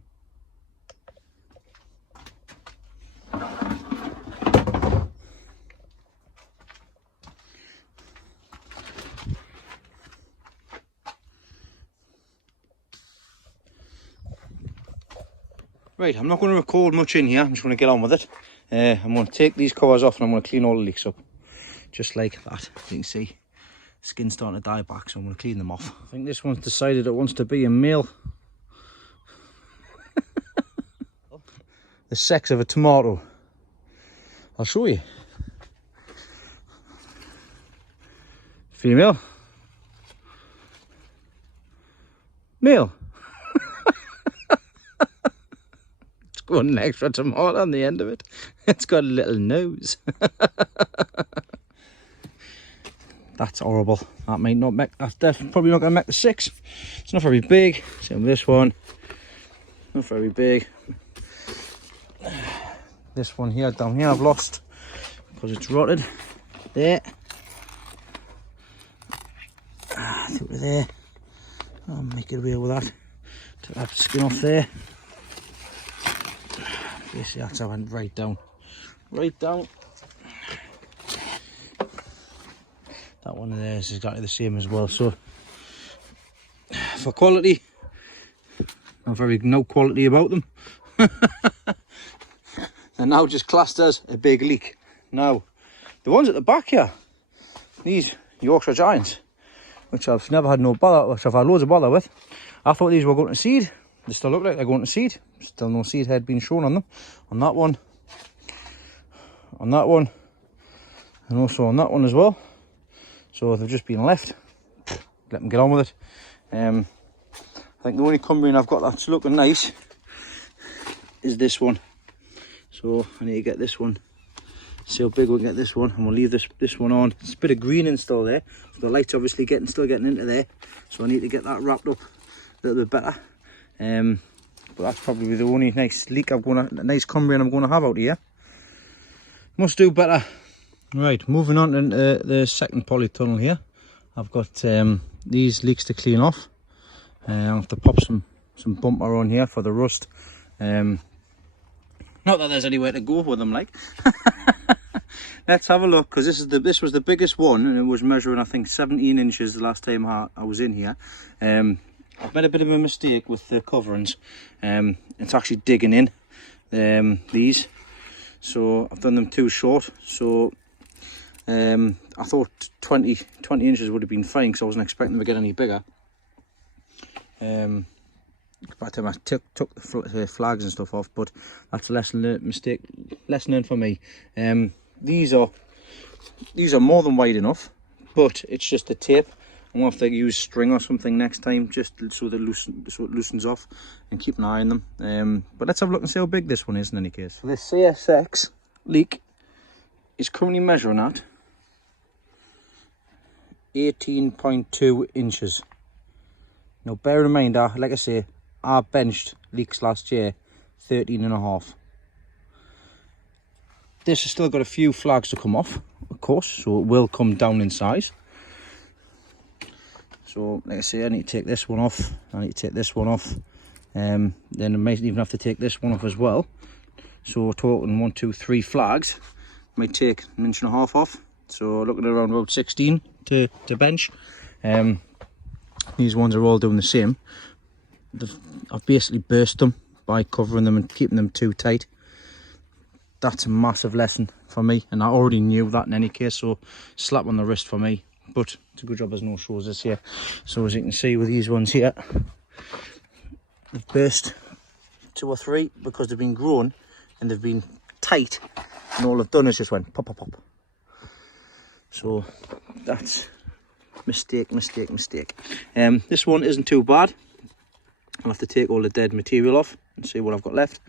Right, I'm not going to record much in here. I'm just going to get on with it. I'm going to take these covers off and I'm going to clean all the leeks up. Just like that. You can see skin's starting to die back, so I'm going to clean them off. I think this one's decided it wants to be a male. The sex of a tomato. I'll show you. Female. Male. It's got an extra tomato on the end of it. It's got a little nose. That's horrible. That might not make, that's definitely probably not going to make the 6. It's not very big. Same with this one. Not very big. This one here, down here, I've lost because it's rotted. There. Through to there. I'll make it away with that. Take that skin off there. Basically, that's how I went right down. Right down. That one there is exactly the same as well. So, for quality, no quality about them. They're now just classed as a big leek. Now, the ones at the back here, these Yorkshire Giants, which I've never had no bother, which I've had loads of bother with. I thought these were going to seed. They still look like they're going to seed. Still no seed head being shown on them. On that one, and also on that one as well. So they've just been left. Let them get on with it. I think the only Cumbrian I've got that's looking nice is this one. So I need to get this one. See how big we can get this one, and we'll leave this one on. It's a bit of greening still there. So the light's obviously still getting into there. So I need to get that wrapped up a little bit better. But that's probably the only nice leek nice Cumbrian I'm going to have out here. Must do better. Right, moving on to the second polytunnel here. I've got these leeks to clean off. I'll have to pop some bumper on here for the rust. Not that there's anywhere to go with them, like. Let's have a look, because this was the biggest one, and it was measuring, I think, 17 inches the last time I was in here. I've made a bit of a mistake with the coverings. It's actually digging in these, so I've done them too short. So I thought 20 inches would have been fine, because I wasn't expecting them to get any bigger. By the time I took the flags and stuff off, but that's a lesson learned for me. These are more than wide enough, but it's just the tape. I'm gonna have to use string or something next time, just so it loosens off, and keep an eye on them. But let's have a look and see how big this one is in any case. So this CSX leek is currently measuring at 18.2 inches. Now bear in mind, like I say, I benched leeks last year 13.5. This has still got a few flags to come off, of course, so it will come down in size. So like I say, I need to take this one off, I need to take this one off, then I might even have to take this one off as well. So talking 1, 2, 3 flags, might take 1.5 inches off, so looking at around about 16 to bench. These ones are all doing the same. I've basically burst them by covering them and keeping them too tight. That's a massive lesson for me, and I already knew that in any case, so slap on the wrist for me. But it's a good job there's no shows this year. So as you can see with these ones here, they've burst 2 or 3 because they've been grown and they've been tight, and all they've done is just went pop, pop, pop. So that's mistake. This one isn't too bad. I'll have to take all the dead material off and see what I've got left.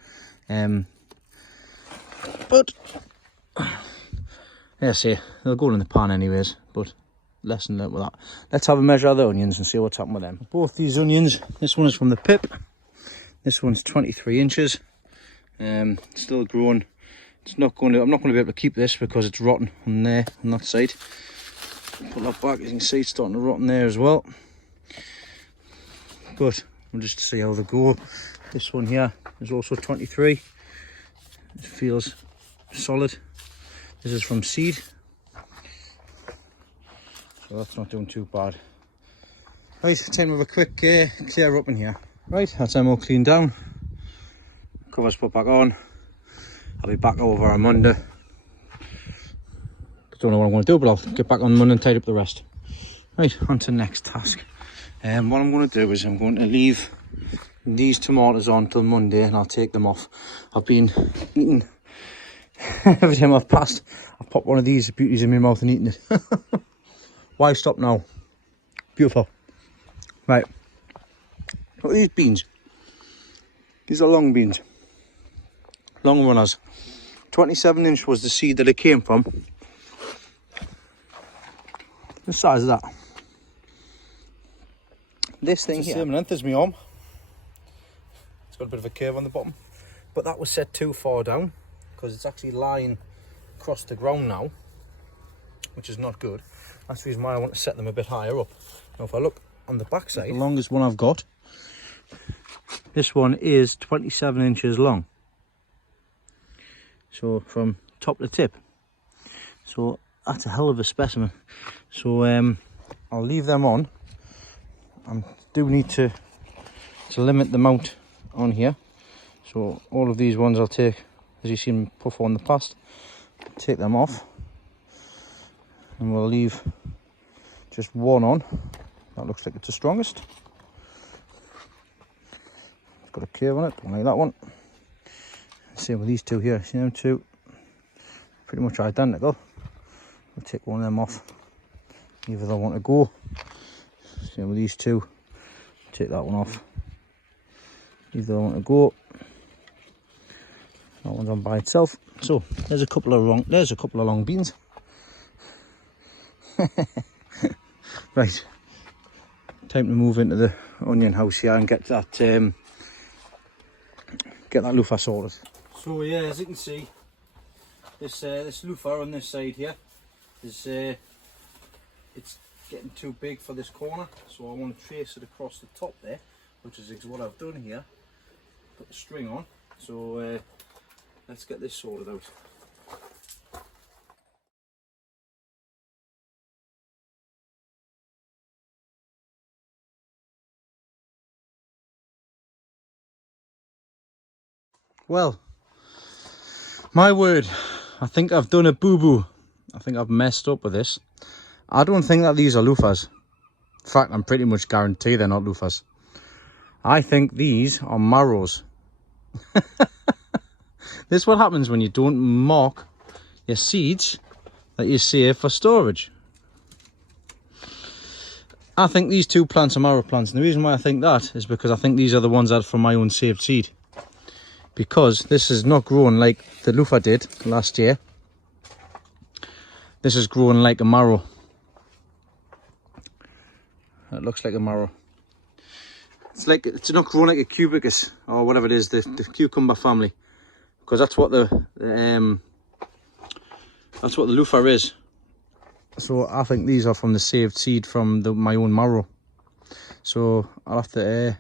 But yeah, see, they'll go in the pan anyways, but lesson learnt with that. Let's have a measure of the onions and see what's happened with them. Both these onions, this one is from the pip, this one's 23 inches, still growing. I'm not going to be able to keep this because it's rotten on there, on that side. Pull that back, as you can see it's starting to rot in there as well. But we'll just see how they go. This one here is also 23. It feels solid. This is from seed, so that's not doing too bad. Right, time to have a quick clear up in here. Right, that's them all cleaned down. Covers put back on. I'll be back over on Monday. Don't know what I'm going to do, but I'll get back on Monday and tidy up the rest. Right, on to the next task. What I'm going to do is I'm going to leave these tomatoes on till Monday and I'll take them off. I've been eating every time I've passed. I've popped one of these beauties in my mouth and eaten it. Why stop now? Beautiful. Right, look at these beans. These are long beans, long runners. 27-inch was the seed that it came from. The size of that. This thing here, same length as my arm. It's got a bit of a curve on the bottom, but that was set too far down because it's actually lying across the ground now, which is not good. That's the reason why I want to set them a bit higher up. Now, if I look on the back side, the longest one I've got, this one is 27 inches long. So from top to tip. So that's a hell of a specimen. So I'll leave them on. I do need to limit the amount on here. So all of these ones I'll take, as you've seen before in the past, take them off. And we'll leave just one on. That looks like it's the strongest. It's got a curve on it, don't like that one. Same with these two here, see them two? Pretty much identical. We'll take one of them off. Either they want to go. Same with these two. Take that one off. Either they want to go. That one's on by itself. So there's a couple of long beans. Right. Time to move into the onion house here and get that loofah sorted. So yeah, as you can see, this loofah on this side here is it's getting too big for this corner, so I want to trace it across the top there, which is what I've done here. Put the string on. So let's get this sorted out. Well, my word, I think I've done a boo-boo. I think I've messed up with this. I don't think that these are loofahs. In fact, I'm pretty much guaranteed they're not loofahs. I think these are marrows. This is what happens when you don't mark your seeds that you save for storage. I think these two plants are marrow plants, and the reason why I think that is because I think these are the ones that are from my own saved seed. Because this is not growing like the loofah did last year. This is growing like a marrow. It looks like a marrow. It's not growing like a cubicus or whatever it is, the cucumber family, because that's what the loofah is. So I think these are from the saved seed from my own marrow. So I'll have to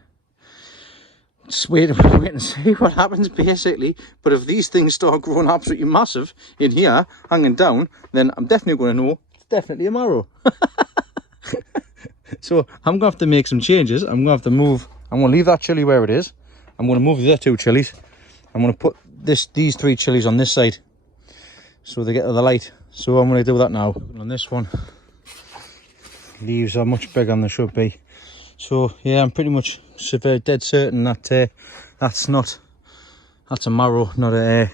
just wait and see what happens basically. But if these things start growing absolutely massive in here, hanging down, then I'm definitely going to know it's definitely a marrow. So I'm going to have to make some changes. I'm going to have to move. I'm going to leave that chilli where it is. I'm going to move the other two chilies. I'm going to put these three chilies on this side so they get to the light. So I'm going to do that now. On this one, leaves are much bigger than they should be. So yeah, I'm pretty much dead certain that that's a marrow, not a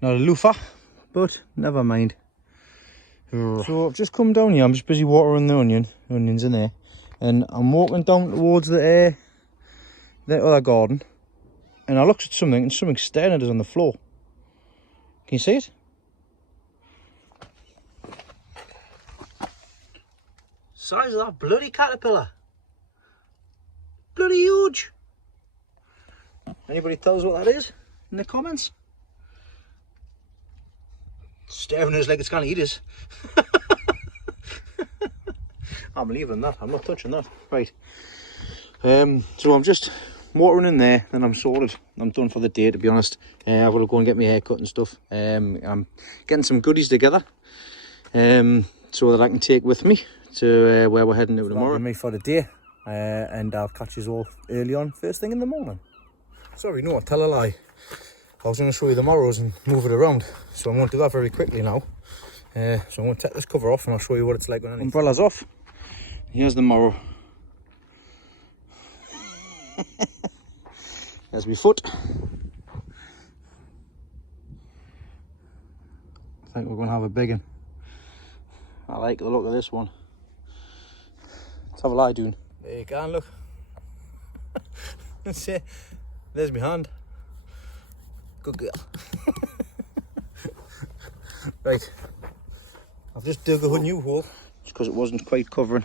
loofah, but never mind. So I've just come down here. I'm just busy watering the onions in there, and I'm walking down towards the other garden, and I looked at something, and something staring at us on the floor. Can you see it? Size of that bloody caterpillar. Bloody huge. Anybody tell us what that is in the comments? Staring at us like it's going to eat us. I'm leaving that. I'm not touching that. Right. So I'm just watering in there, then I'm sorted. I'm done for the day, to be honest. I've got to go and get my hair cut and stuff. I'm getting some goodies together so that I can take with me to where we're heading to tomorrow. That'll be me for the day, and I'll catch you all early on, first thing in the morning. Sorry, no, tell a lie. I was going to show you the morrows and move it around, so I'm going to do that very quickly now. So I'm going to take this cover off and I'll show you what it's like underneath. Umbrella's off. Here's the morrow. There's my foot. I think we're going to have a big one. I like the look of this one. Let's have a lie doing. There you can, look. Let's see. There's my hand. Good girl. Right. I've just dug a new hole. Just because it wasn't quite covering.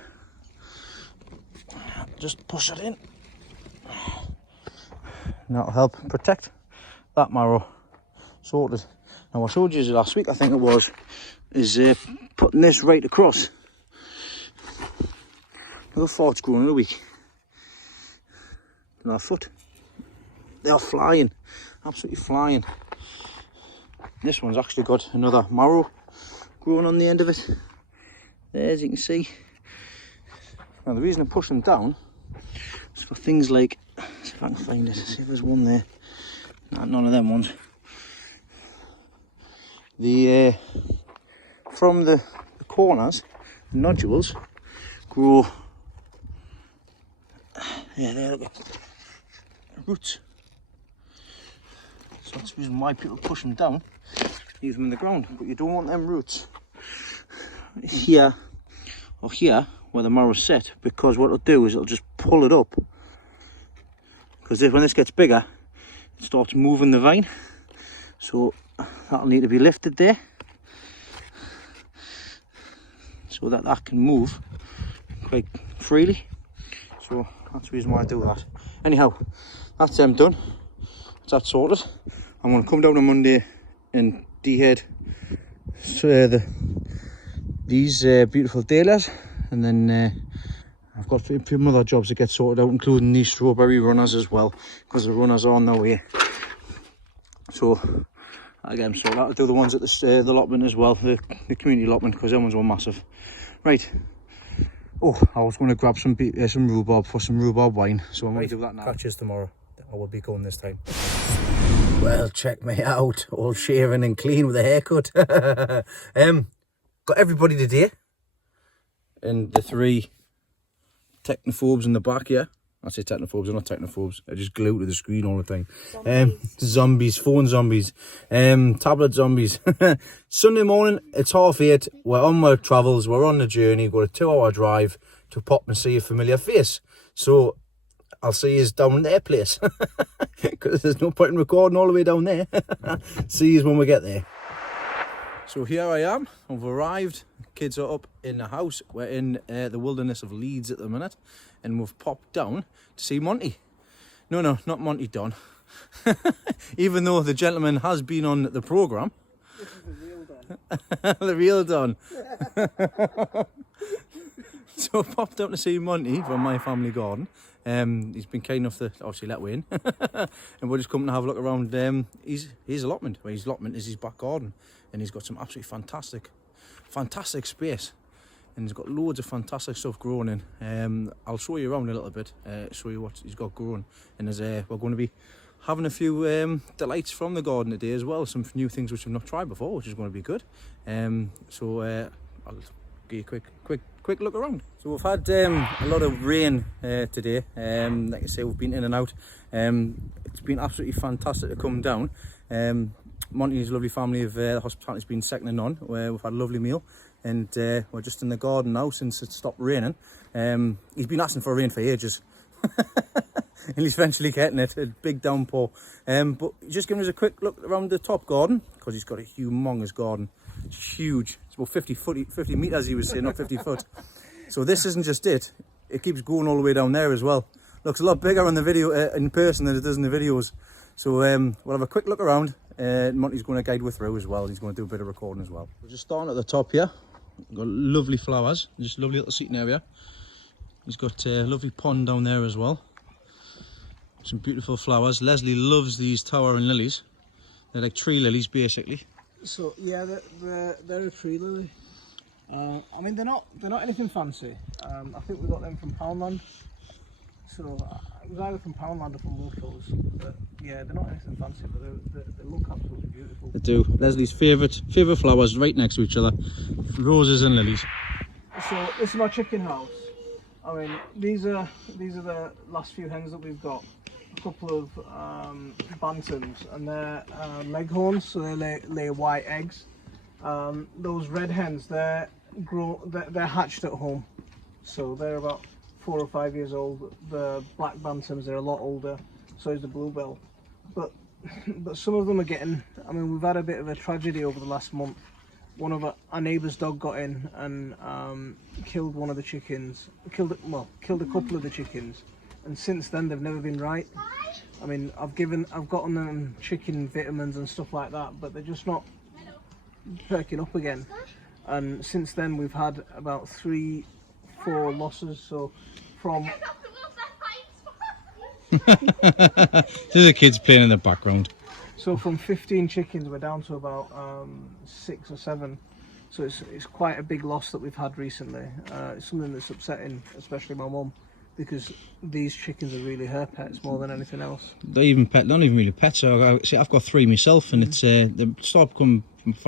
Just push it in. And that'll help protect that marrow. Sorted. Now I showed you last week, I think it was, is putting this right across. Look how far it's growing in a week. And our foot. They are flying. Absolutely flying. This one's actually got another marrow growing on the end of it. There, as you can see. Now the reason I push them down is for things like, see if I can find it, see if there's one there. Nah, none of them ones. The from the corners, the nodules grow. Yeah, there, look. Roots. So that's the reason why people push them down, leave them in the ground. But you don't want them roots here or here where the marrow's set, because what it'll do is it'll just pull it up. Because when this gets bigger, it starts moving the vine. So that'll need to be lifted there, so that that can move quite freely. So that's the reason why I do that. Anyhow, that's them done. That's sorted. I'm going to come down on Monday and dehead these beautiful dahlias, and then I've got a few other jobs to get sorted out, including these strawberry runners as well, because the runners are on their way. So I get them sorted out. I'll do the ones at the allotment as well, the community allotment, because them ones were massive. Right. Oh, I was going to grab some rhubarb for some rhubarb wine, so I'm going to do that now. Catch us tomorrow. I will be going this time. Well, check me out, all shaven and clean with a haircut. Got everybody today. And the three technophobes in the back, yeah? I say technophobes, they're not technophobes. They're just glued to the screen all the time. Zombies, phone zombies, tablet zombies. Sunday morning, it's 8:30. We're on our travels, we're on the journey. Got a 2-hour drive to pop and see a familiar face. So I'll see you down their place. Because there's no point in recording all the way down there. See you when we get there. So here I am, I've arrived, kids are up in the house, we're in the wilderness of Leeds at the minute, and we've popped down to see Monty. No, not Monty Don. Even though the gentleman has been on the programme. This is the real Don. The real Don. So I popped down to see Monty from My Family Garden. He's been kind enough to obviously let me in. And we're just coming to have a look around his allotment. Well, his allotment is his back garden. And he's got some absolutely fantastic space. And he's got loads of fantastic stuff growing in. I'll show you around a little bit, show you what he's got growing. And we're going to be having a few delights from the garden today as well. Some new things which we've not tried before, which is going to be good. So I'll give you a quick look around. So we've had a lot of rain today. Like I say, we've been in and out. It's been absolutely fantastic to come down. Monty and his lovely family of the hospitality's been second to none. We've had a lovely meal, and we're just in the garden now since it stopped raining. He's been asking for rain for ages. And he's eventually getting it, a big downpour. But just giving us a quick look around the top garden, because he's got a humongous garden. It's huge. It's about 50 metres, he was saying, not 50 foot. So this isn't just it. It keeps going all the way down there as well. Looks a lot bigger on the video in person than it does in the videos. So we'll have a quick look around. Monty's going to guide us through as well. He's going to do a bit of recording as well. We're just starting at the top here. We've got lovely flowers, just a lovely little seating area. He's got a lovely pond down there as well. Some beautiful flowers. Leslie loves these towering lilies. They're like tree lilies basically. So yeah, they're a tree lily. I mean, they're not anything fancy. I think we got them from Poundland. So it was either from Poundland or from locals. But yeah, they're not anything fancy, but they look absolutely beautiful. They do. Leslie's favourite flowers right next to each other, roses and lilies. So this is my chicken house. I mean, these are the last few hens that we've got. A couple of bantams, and they're leghorns, so they lay white eggs. Those red hens, they're hatched at home, so they're about 4 or 5 years old. The black bantams, they're a lot older. So is the bluebell, but some of them are getting. I mean, we've had a bit of a tragedy over the last month. One of our neighbour's dog got in and killed one of the chickens. Killed a couple of the chickens, and since then they've never been right. I mean, I've gotten them chicken vitamins and stuff like that, but they're just not perking up again. And since then we've had about 3-4 losses. So from There's the kids playing in the background. So from 15 chickens, we're down to about 6 or 7. So it's quite a big loss that we've had recently. It's something that's upsetting, especially my mum, because these chickens are really her pets more than anything else. They're not even really pets. I've got 3 myself, and it's they start becoming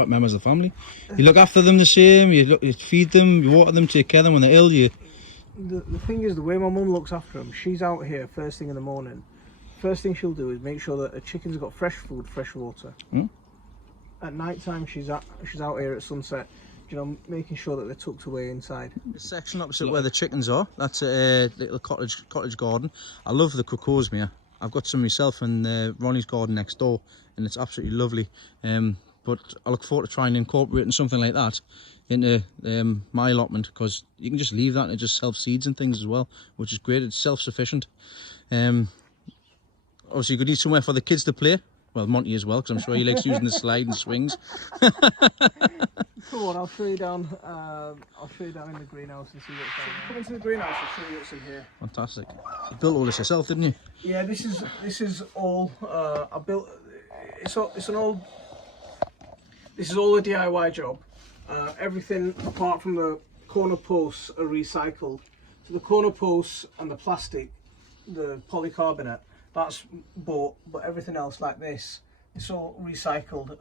members of the family. You look after them the same. You feed them, you water them, take care of them when they're ill. The thing is, the way my mum looks after them, she's out here first thing in the morning. First thing she'll do is make sure that the chickens have got fresh food, fresh water. At night time, she's out here at sunset, making sure that they're tucked away inside. The section opposite where the chickens are, that's a little cottage garden. I love the crocosmia. I've got some myself in Ronnie's garden next door, and it's absolutely lovely. But I look forward to trying and incorporating something like that into my allotment, because you can just leave that and it just self-seeds and things as well, which is great. It's self-sufficient. Obviously, you could need somewhere for the kids to play. Well, Monty as well, because I'm sure he likes using the slide and swings. Come on, I'll show you down. I'll show you down in the greenhouse and see what's down there. Come into the greenhouse and show you what's in here. Fantastic. You built all this yourself, didn't you? Yeah, this is all I built. This is all a DIY job. Everything apart from the corner posts are recycled. So the corner posts and the plastic, the polycarbonate, that's bought, but everything else like this, it's all recycled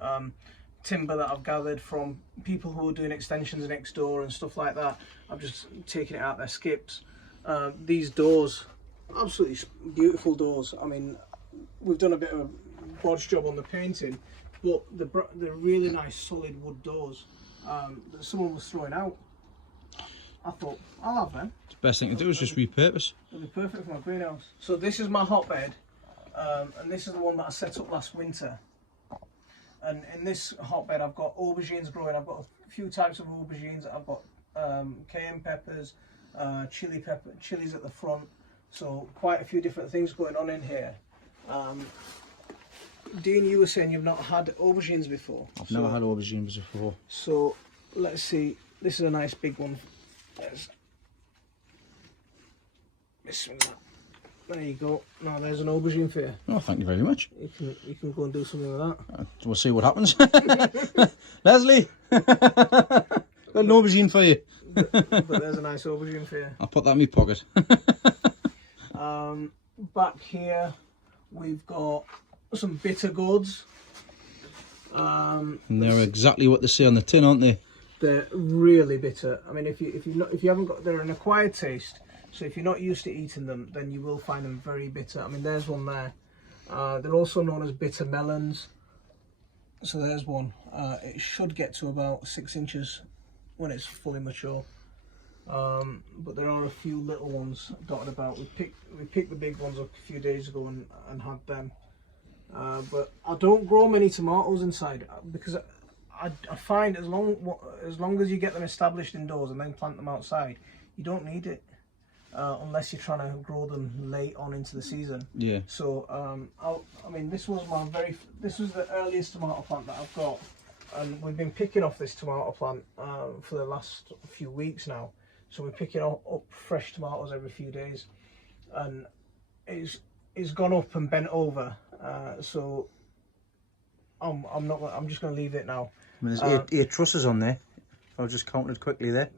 timber that I've gathered from people who are doing extensions next door and stuff like that. I've just taken it out their skips. These doors, absolutely beautiful doors. I mean, we've done a bit of a bodge job on the painting, but they're really nice solid wood doors that someone was throwing out. I thought, I'll have them. The best thing to do is just repurpose. It'll be perfect for my greenhouse. So this is my hotbed, and this is the one that I set up last winter. And in this hotbed I've got aubergines growing. I've got a few types of aubergines. I've got cayenne peppers, chilies at the front. So quite a few different things going on in here. Dean, you were saying you've not had aubergines before. I've never had aubergines before. So let's see. This is a nice big one. There you go. Now there's an aubergine for you. Oh, thank you very much. You can go and do something with that. We'll see what happens. Leslie, got an aubergine for you. But there's a nice aubergine for you. I'll put that in my pocket. Back here we've got some bitter gourds. And they're exactly what they say on the tin, aren't they? They're really bitter. I mean, if you haven't got, they're an acquired taste. So if you're not used to eating them, then you will find them very bitter. I mean, there's one there. They're also known as bitter melons. So there's one. It should get to about 6 inches when it's fully mature. But there are a few little ones dotted about. We picked the big ones up a few days ago and had them. But I don't grow many tomatoes inside because I find as long as you get them established indoors and then plant them outside, you don't need it. Unless you're trying to grow them late on into the season. Yeah. So I mean, this was the earliest tomato plant that I've got, and we've been picking off this tomato plant for the last few weeks now. So we're picking up fresh tomatoes every few days, and it's gone up and bent over. So I'm just going to leave it now. I mean, there's 8 trusses on there. I've just counted quickly there.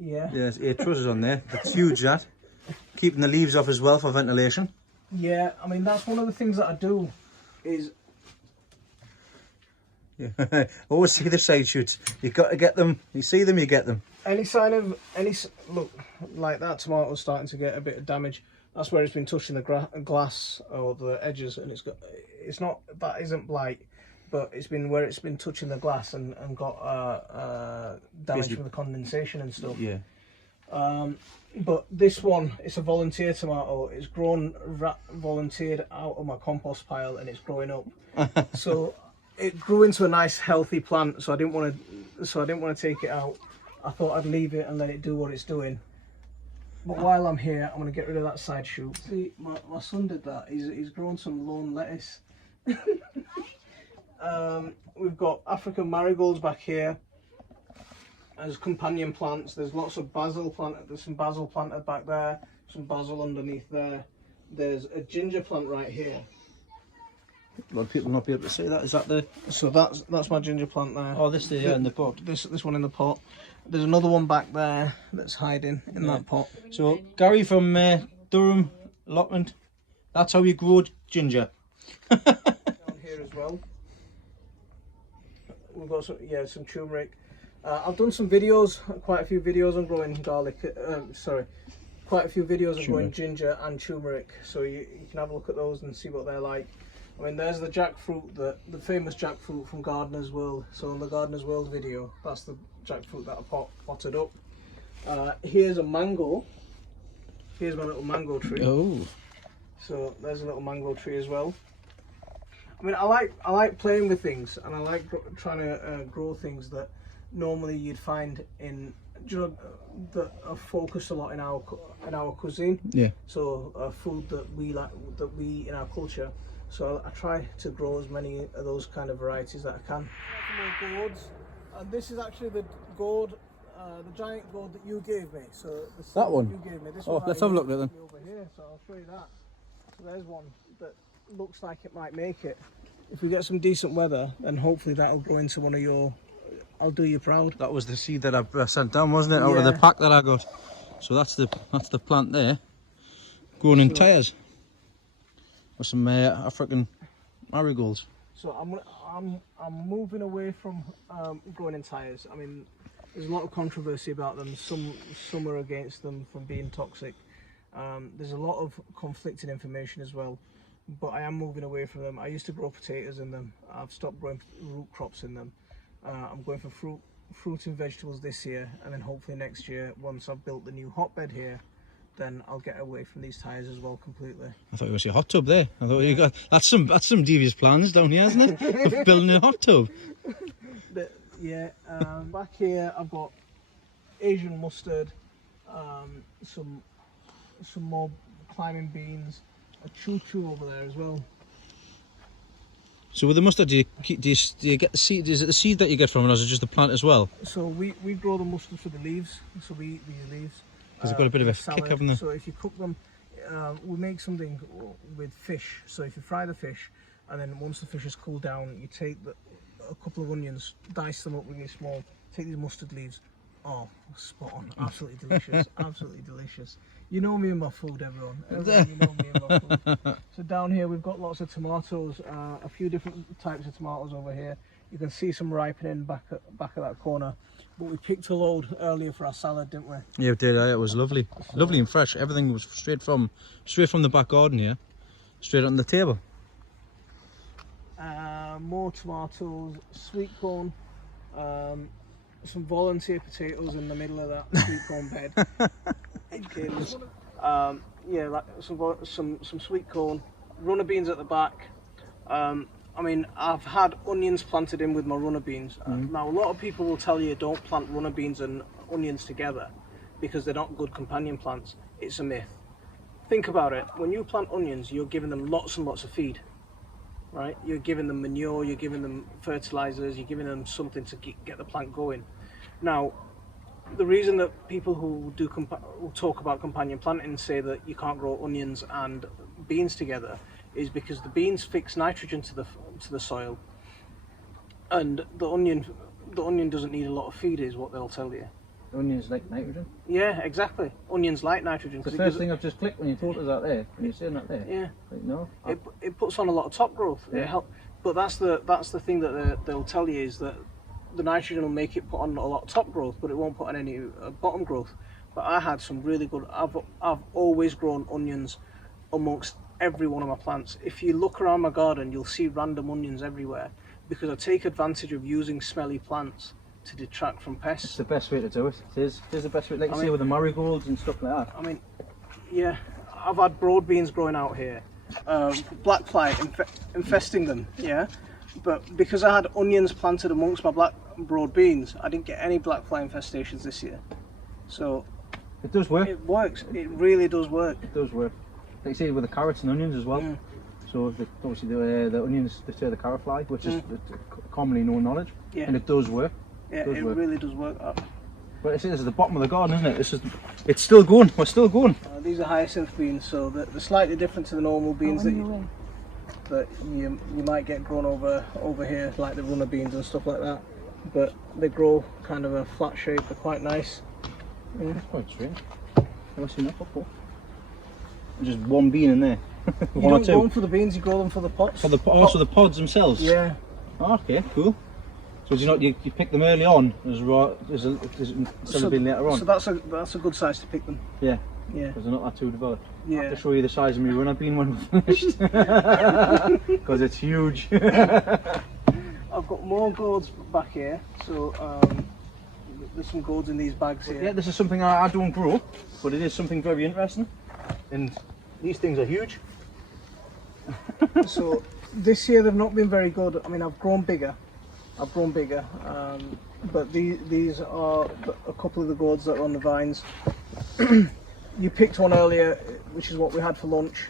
Yeah. There's 8 trusses on there. That's huge, that. keeping the leaves off as well for ventilation. Yeah, I mean, that's one of the things that I do is... Yeah. Always see the side shoots. You've got to get them. You see them, you get them. Any sign of look, like that tomato's starting to get a bit of damage. That's where it's been touching the glass or the edges, and it's not, that isn't blight, but it's been where it's been touching the glass and got damage from the condensation and stuff. Yeah. But this one, it's a volunteer tomato. It's grown volunteered out of my compost pile, and it's growing up. So it grew into a nice healthy plant. So I didn't want to take it out. I thought I'd leave it and let it do what it's doing. But while I'm here, I'm going to get rid of that side shoot. See, my son did that. He's grown some lawn lettuce. We've got African marigolds back here as companion plants. There's lots of basil planted. There's some basil planted back there. Some basil underneath there. There's a ginger plant right here. A lot of people not be able to see that. Is that the? So that's my ginger plant there. Oh, this the in the pot. This one in the pot. There's another one back there that's hiding in that pot. So Gary from Durham Allotment, that's how you grow ginger. Down here as well, we've got some turmeric. I've done some videos, quite a few videos on growing garlic. Quite a few videos on growing ginger and turmeric. So you can have a look at those and see what they're like. I mean, there's the jackfruit, the famous jackfruit from Gardener's World. So on the Gardener's World video, that's the jackfruit that I potted up. Here's a mango. Here's my little mango tree. Oh. So there's a little mango tree as well. I mean, I like playing with things, and I like trying to grow things that normally you'd find in, that are focused a lot in our cuisine. Yeah. So food that we like, that we eat in our culture. So I try to grow as many of those kind of varieties that I can. More gourds, and this is actually the gourd, the giant gourd that you gave me. So that one. You gave me. This one let's have a look at them. Over here, so I'll show you that. So there's one that looks like it might make it. If we get some decent weather, then hopefully that'll grow into one of your. I'll do you proud. That was the seed that I sent down, wasn't it? Out of the pack that I got. So that's the plant there, growing in tyres. With some African marigolds. So I'm moving away from growing in tyres. I mean, there's a lot of controversy about them. Some are against them from being toxic. There's a lot of conflicting information as well. But I am moving away from them. I used to grow potatoes in them. I've stopped growing root crops in them. I'm going for fruit and vegetables this year, and then hopefully next year, once I've built the new hotbed here, then I'll get away from these tyres as well completely. I thought it was your hot tub there. I thought you got that's some devious plans down here, isn't it? Building a hot tub. Back here I've got Asian mustard, some more climbing beans, a choo-choo over there as well. So with the mustard, do you get the seed? Is it the seed that you get from it, or is it just the plant as well? So we grow the mustard for the leaves. So we eat these leaves. Because they've got a bit of a salad kick, haven't they? So if you cook them, we make something with fish. So if you fry the fish, and then once the fish has cooled down, you take a couple of onions, dice them up really small, take these mustard leaves. Oh, spot on. Absolutely delicious. Absolutely delicious. You know me and my food, everyone. You know me and my food. So down here we've got lots of tomatoes, a few different types of tomatoes over here. You can see some ripening back at that corner. But we picked a load earlier for our salad, didn't we? Yeah, we did. It was lovely. Lovely and fresh. Everything was straight from the back garden here. Straight on the table. More tomatoes, sweet corn, some volunteer potatoes in the middle of that sweet corn bed. Like some sweet corn, runner beans at the back. I mean, I've had onions planted in with my runner beans. Now, a lot of people will tell you don't plant runner beans and onions together because they're not good companion plants. It's a myth. Think about it. When you plant onions, you're giving them lots and lots of feed, right? You're giving them manure, you're giving them fertilizers, you're giving them something to get the plant going. Now, the reason that people who will talk about companion planting say that you can't grow onions and beans together is because the beans fix nitrogen to the soil, and the onion doesn't need a lot of feed, is what they'll tell you. Onions like nitrogen. Yeah, exactly. Onions like nitrogen. The first thing I've just clicked when you told us that there, when you're saying that there. Yeah. Like, no. It puts on a lot of top growth. Yeah. It help, but that's the thing that they'll tell you is that the nitrogen will make it put on a lot of top growth, but it won't put on any bottom growth. But I had some really good. I've always grown onions amongst every one of my plants. If you look around my garden, you'll see random onions everywhere because I take advantage of using smelly plants to detract from pests. It's the best way to do it. It is the best way, like you say with the marigolds and stuff like that. I mean, yeah, I've had broad beans growing out here, black fly infesting them, yeah, but because I had onions planted amongst my broad beans, I didn't get any black fly infestations this year. So it does work. It works. It really does work. It does work. Like you say with the carrots and onions as well. Yeah. So obviously the onions destroy the carrot fly, which is commonly known knowledge, and it does work. Yeah, it really does work. But I see this is the bottom of the garden, isn't it? It's still going. We're still going. These are hyacinth beans, so they're slightly different to the normal beans that you might get grown over here, like the runner beans and stuff like that. But they grow kind of a flat shape. They're quite nice. Yeah, that's quite strange. Never seen that before. Just one bean in there. You don't grow them for the beans. You grow them for the pots. For the also the pods themselves. Yeah. Oh, okay, cool. So you pick them early on instead of being later on. So that's a good size to pick them. Yeah. Yeah. Because they're not that too developed. Yeah. I have to show you the size of my runner bean when we're finished. Because it's huge. I've got more gourds back here, so there's some gourds in these bags here. Yeah, this is something I don't grow, but it is something very interesting. And these things are huge. So this year they've not been very good. I mean, I've grown bigger, but these are a couple of the gourds that are on the vines. You picked one earlier, which is what we had for lunch.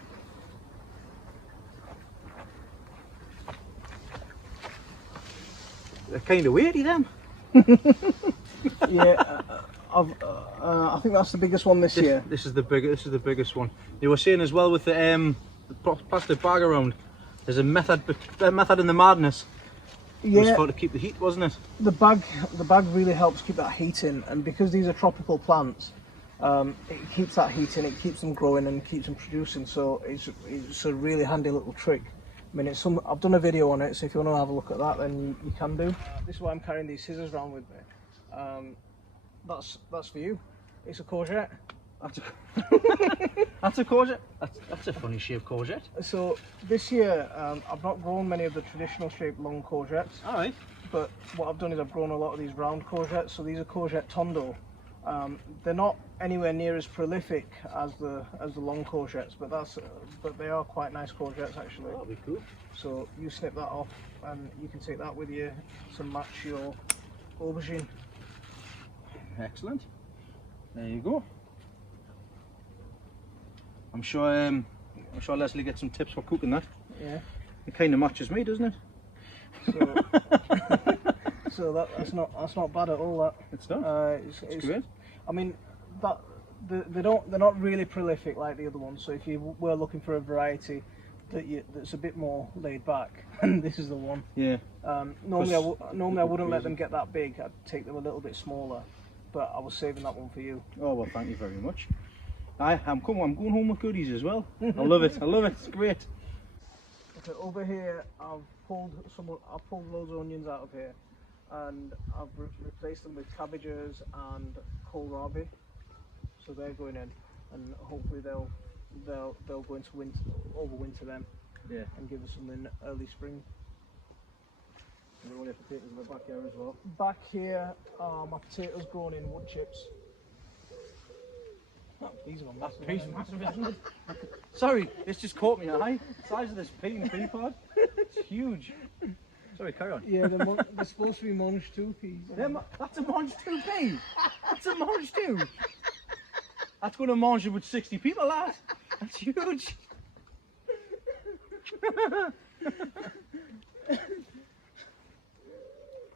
They're kind of weighty, them. Yeah, I think that's the biggest one this year. This is the biggest one. You were saying as well with the plastic bag around. There's a method in the madness. Yeah, it was for to keep the heat, wasn't it? The bag really helps keep that heat in, and because these are tropical plants, it keeps that heat in. It keeps them growing and keeps them producing. So it's a really handy little trick. I mean, I've done a video on it, so if you want to have a look at that, then you can do. This is why I'm carrying these scissors around with me. That's for you. It's a courgette. That's a courgette. That's a funny shaped courgette. So this year, I've not grown many of the traditional shaped long courgettes. All right. But what I've done is I've grown a lot of these round courgettes. So these are courgette tondo. They're not anywhere near as prolific as the long courgettes, but they are quite nice courgettes actually. That'll be cool. So you snip that off, and you can take that with you to match your aubergine. Excellent. There you go. I'm sure Leslie gets some tips for cooking that. Yeah. It kind of matches me, doesn't it? So that's not bad at all. That it's not. It's great. I mean, they're not really prolific like the other ones. So if you were looking for a variety that's a bit more laid back, this is the one. Yeah. Normally I wouldn't let them get that big. I'd take them a little bit smaller, but I was saving that one for you. Oh well, thank you very much. I'm going home with goodies as well. I love it. It's great. Okay, over here I've pulled loads of onions out of here, and I've replaced them with cabbages and kohlrabi. So they're going in, and hopefully they'll go into overwinter them. Yeah. And give us some in early spring. And all your potatoes in the back here as well. Back here are my potatoes grown in wood chips. These are massive. That's massive, isn't it? Sorry, it's just caught me eye. The size of this pea and pea pod. It's huge. Sorry, carry on. Yeah, they're supposed to be Monge 2 peas. That's a Monge 2 pea. That's a Monge 2. That's going to Monge with 60 people, lad. That's huge.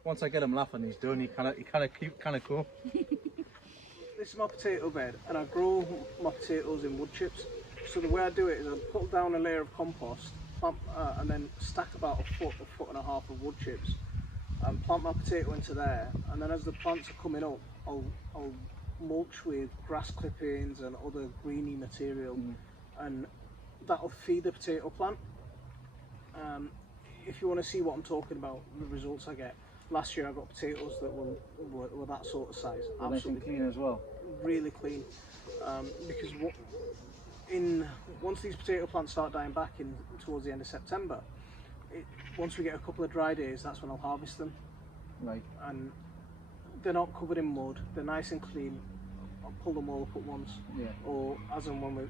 Once I get him laughing, he's done. He kind of cool. This is my potato bed, and I grow my potatoes in wood chips. So the way I do it is I put down a layer of compost, and then stack about a foot and a half of wood chips, and plant my potato into there. And then as the plants are coming up, I'll mulch with grass clippings and other greeny material, and that'll feed the potato plant. If you want to see what I'm talking about, the results I get. Last year I got potatoes that were that sort of size. Absolutely clean as well. Really clean. Because once these potato plants start dying back towards the end of September, once we get a couple of dry days, that's when I'll harvest them. Right. And they're not covered in mud. They're nice and clean. I'll pull them all up at once. Yeah. Or as and when we're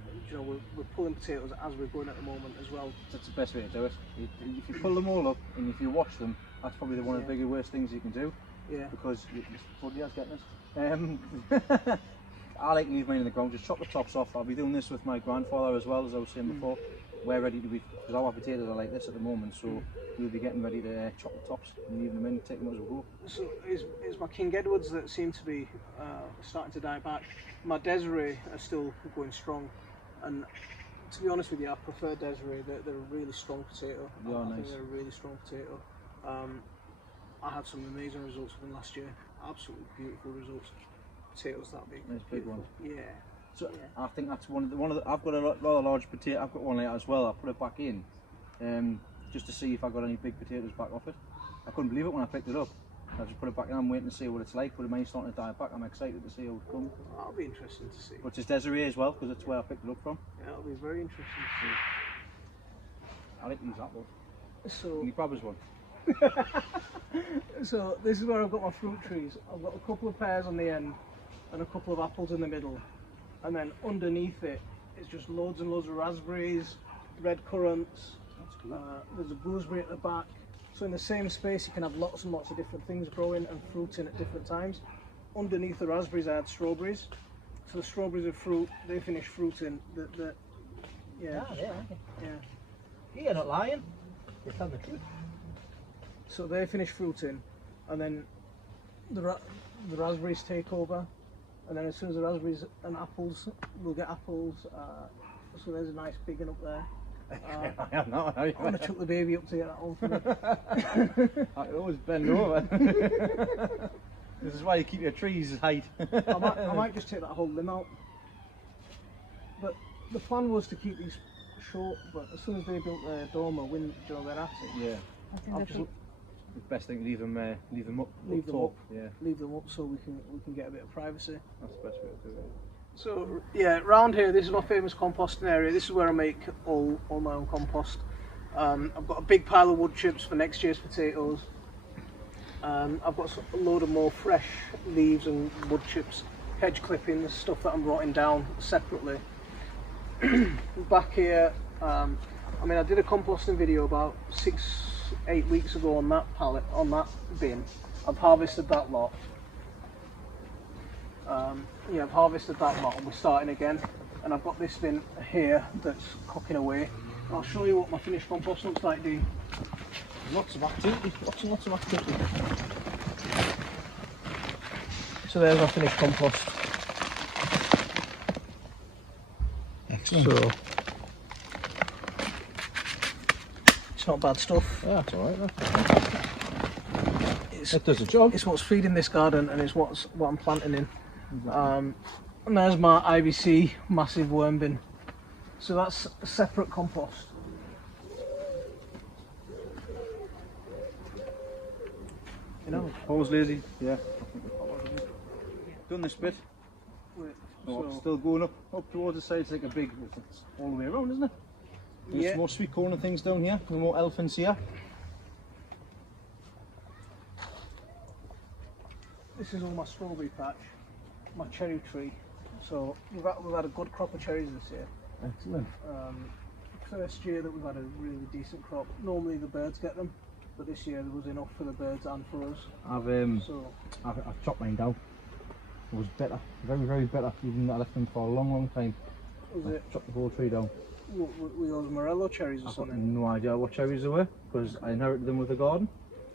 pulling potatoes as we're going at the moment as well. That's the best way to do it. If you pull them all up and if you wash them, that's probably one of the bigger worst things you can do. Yeah. Because you're getting it. I like to leave mine in the ground, just chop the tops off. I'll be doing this with my grandfather as well, as I was saying before. We're ready to be, because our potatoes are like this at the moment, so we'll be getting ready to chop the tops and leave them in, take them as we go. So it's my King Edwards that seem to be starting to die back. My Desiree are still going strong, and to be honest with you, I prefer Desiree. They're a really strong potato. I think they're a really strong potato. I had some amazing results with them last year. Absolutely beautiful results. Potatoes that big. Nice big one. Yeah. So I think that's one of the. I've got a rather large potato. I've got one like that as well. I put it back in, just to see if I got any big potatoes back off it. I couldn't believe it when I picked it up. I just put it back in. I'm waiting to see what it's like. But mine's starting to die back. I'm excited to see how it comes. That'll be interesting to see. But it's Desiree as well, because that's where I picked it up from. Yeah, it'll be very interesting to see. I like these apples. So. Can you grab us one? So this is where I've got my fruit trees. I've got a couple of pears on the end and a couple of apples in the middle, and then underneath it it's just loads and loads of raspberries, red currants. That's cool. There's a gooseberry at the back, so in the same space you can have lots and lots of different things growing and fruiting at different times. Underneath the raspberries I had strawberries, so the strawberries are fruit, they finish fruiting. Yeah. You're not lying. You're telling the truth. So they finish fruiting, and then the raspberries take over, and then as soon as the raspberries and apples, we'll get apples. So there's a nice big one up there. I'm going to chuck the baby up to get that home for me. I always bend over. This is why you keep your trees height. I might just take that whole limb out. But the plan was to keep these short, but as soon as they built their dormer, their attic, yeah. I think the best thing to leave them up. Leave them up. Yeah. Leave them up so we can get a bit of privacy. That's the best way to do it. So yeah, round here, this is my famous composting area. This is where I make all my own compost. I've got a big pile of wood chips for next year's potatoes. I've got a load of more fresh leaves and wood chips, hedge clippings, stuff that I'm rotting down separately. Back here, I did a composting video about 6-8 weeks ago on that pallet, on that bin. I've harvested that lot. I've harvested that lot and we're starting again. And I've got this bin here that's cooking away. I'll show you what my finished compost looks like, Dean. Lots of activity, lots and lots of activity. So there's my finished compost. Excellent. So it's not bad stuff. Yeah, that's alright. It does the job. It's what's feeding this garden, and it's what I'm planting in. And there's my IBC massive worm bin. So that's a separate compost. You know, Always lazy. Yeah. Done this bit. So, Still going up towards the side. It's like a big, it's all the way around, isn't it? There's yeah. more sweet corn and things down here. More elephants here. This is all my strawberry patch, my cherry tree. So we've had a good crop of cherries this year. Excellent. First year that we've had a really decent crop. Normally the birds get them, but this year there was enough for the birds and for us. I've chopped mine down. It was better, very, very better. Even I left them for a long, long time. Was it? Chopped the whole tree down. Were those Morello cherries or I've something? got no idea what cherries they were because I inherited them with the garden.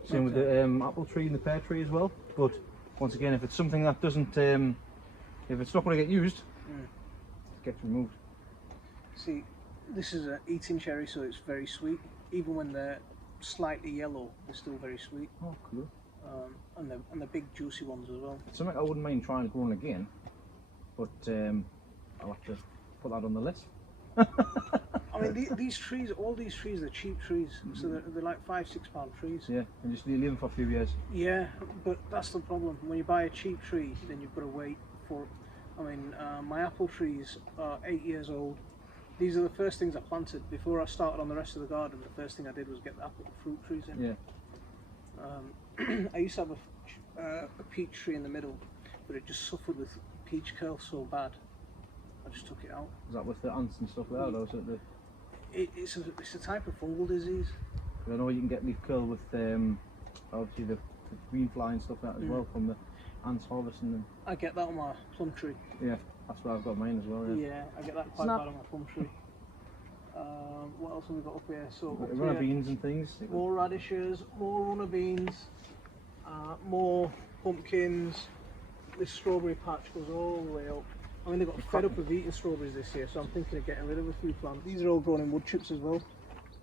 Same with the apple tree and the pear tree as well. But once again, if it's something that doesn't, if it's not going to get used, it gets removed. See, this is an eating cherry, so it's very sweet. Even when they're slightly yellow, they're still very sweet. Oh, cool. and the big juicy ones as well. It's something I wouldn't mind trying growing again, but I'll have to put that on the list. I mean, these trees, all these trees, they're cheap trees, so they're like £5-6 trees. Yeah, and just leave them for a few years. Yeah, but that's the problem. When you buy a cheap tree, then you've got to wait for. I mean, my apple trees are 8 years old. These are the first things I planted before I started on the rest of the garden. The first thing I did was get the apple fruit trees in. Yeah. I used to have a peach tree in the middle, but it just suffered with peach curl so bad. I just took it out. Is that with the ants and stuff like that, or is it the? It's a type of fungal disease. I know you can get leaf curl with obviously the green fly and stuff like that as well from the ants harvesting them. I get that on my plum tree. Yeah, that's where I've got mine as well. Yeah, I get that quite bad on my plum tree. What else have we got up here? So runner beans and things. More radishes, more runner beans, more pumpkins. This strawberry patch goes all the way up. I mean, they got fed up of eating strawberries this year, so I'm thinking of getting rid of a few plants. These are all grown in wood chips as well.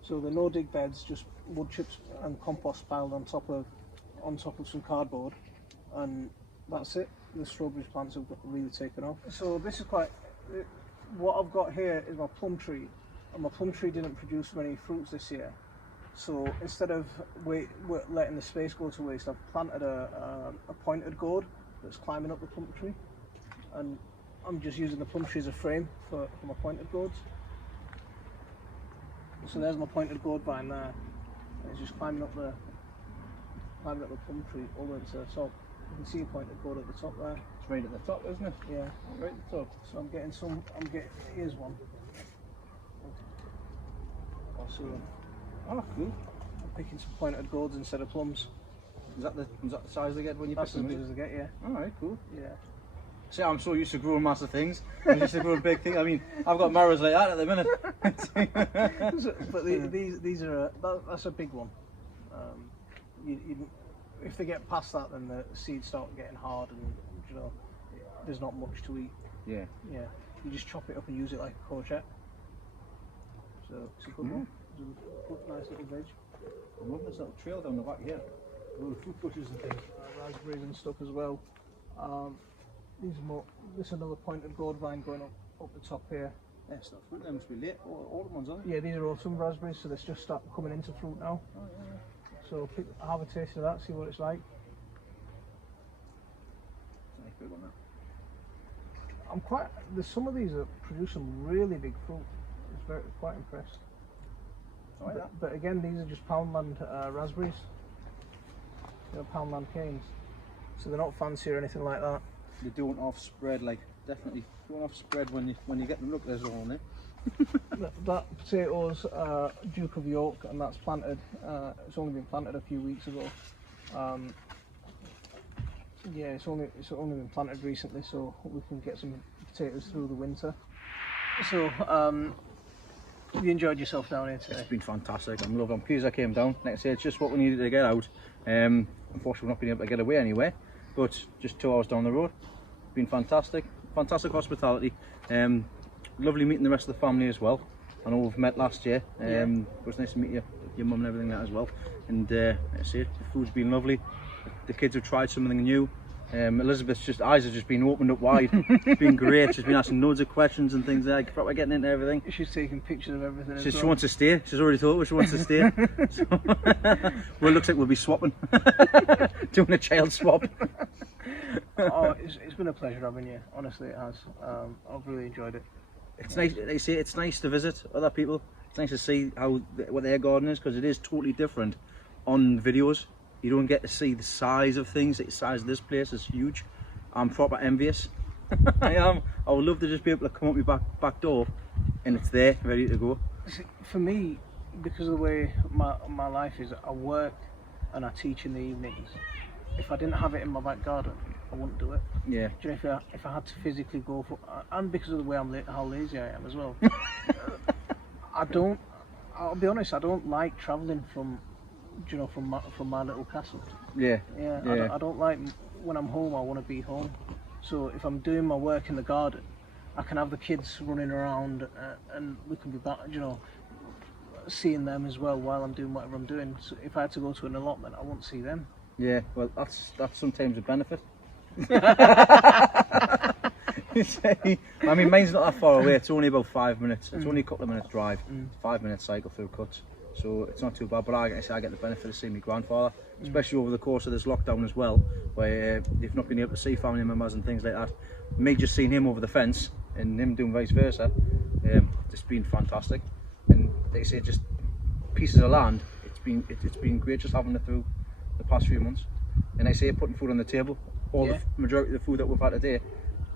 So they're no dig beds, just wood chips and compost piled on top of some cardboard, and that's it. The strawberry plants have got really taken off. So this is quite. What I've got here is my plum tree, and my plum tree didn't produce many fruits this year. So instead of letting the space go to waste, I've planted a pointed gourd that's climbing up the plum tree, and I'm just using the plum tree as a frame for my pointed gourds. So there's my pointed gourd vine there. And it's just climbing up the plum tree all the way to the top. You can see a pointed gourd at the top there. It's right at the top, isn't it? Yeah. Right at the top. So I'm getting here's one. So Oh, cool. I'm picking some pointed gourds instead of plums. Is that the size they get when you pick That's as them? big as they get, yeah. Alright, cool. Yeah. See, I'm so used to growing massive things. I'm used to growing big things. I mean, I've got marrows like that at the minute. But these are that's a big one. If they get past that, then the seeds start getting hard, and there's not much to eat. Yeah. Yeah. You just chop it up and use it like a courgette. So it's a good one. It's a nice little veg. I love this little trail down the back here. All the fruit bushes and things. Raspberries and stuff as well. This is another pointed gourd vine going up the top here. Yeah, stuff. Fruit, they must be late. Autumn ones, aren't they? Yeah, these are autumn raspberries, so they're just starting coming into fruit now. Oh, yeah. So have a taste of that, see what it's like. It's a nice big one, that. Some of these are producing really big fruit. It's quite impressed. I like that. But again, these are just Poundland raspberries. They're Poundland canes, so they're not fancy or anything like that. They don't off spread, like definitely don't off spread when you get them. Look, there's all on it. That potato's Duke of York, and that's planted. It's only been planted a few weeks ago. Yeah, it's only been planted recently, so we can get some potatoes through the winter. So, you enjoyed yourself down here today? It's been fantastic. I'm pleased I came down. Like I say, it's just what we needed to get out. Unfortunately, we've not been able to get away anyway, but just 2 hours down the road. It's been fantastic. Fantastic hospitality. Lovely meeting the rest of the family as well. I know we've met last year. It was nice to meet your mum and everything like that as well. And like I say, the food's been lovely. The kids have tried something new. Elizabeth's eyes have just been opened up wide. It's been great. She's been asking loads of questions and things like that. We're getting into everything. She's taking pictures of everything. She wants to stay. She's already told us she wants to stay. So, well, it looks like we'll be swapping, doing a child swap. Oh, it's been a pleasure having you. Honestly, it has. I've really enjoyed it. It's nice. They say it's nice to visit other people. It's nice to see what their garden is, because it is totally different on videos. You don't get to see the size of things. The size of this place is huge. I'm proper envious. I am. I would love to just be able to come up my back door and it's there, ready to go. For me, because of the way my life is, I work and I teach in the evenings. If I didn't have it in my back garden, I wouldn't do it. Yeah. Do you know, if I had to physically go for, and because of the way how lazy I am as well. I'll be honest, I don't like travelling from my little castle. Yeah. Yeah. I don't like, when I'm home, I want to be home. So if I'm doing my work in the garden, I can have the kids running around and we can be back, seeing them as well while I'm doing whatever I'm doing. So if I had to go to an allotment, I won't see them. Yeah, well, that's sometimes a benefit. I mean, mine's not that far away. It's only about 5 minutes. It's only a couple of minutes drive. 5 minute cycle through cuts, so it's not too bad. But I get the benefit of seeing my grandfather, especially over the course of this lockdown as well, where you've not been able to see family members and things like that. Me just seeing him over the fence and him doing vice versa, it's been fantastic. And like I say, just pieces of land. It's been great just having it through the past few months. And I say putting food on the table. The majority of the food that we've had today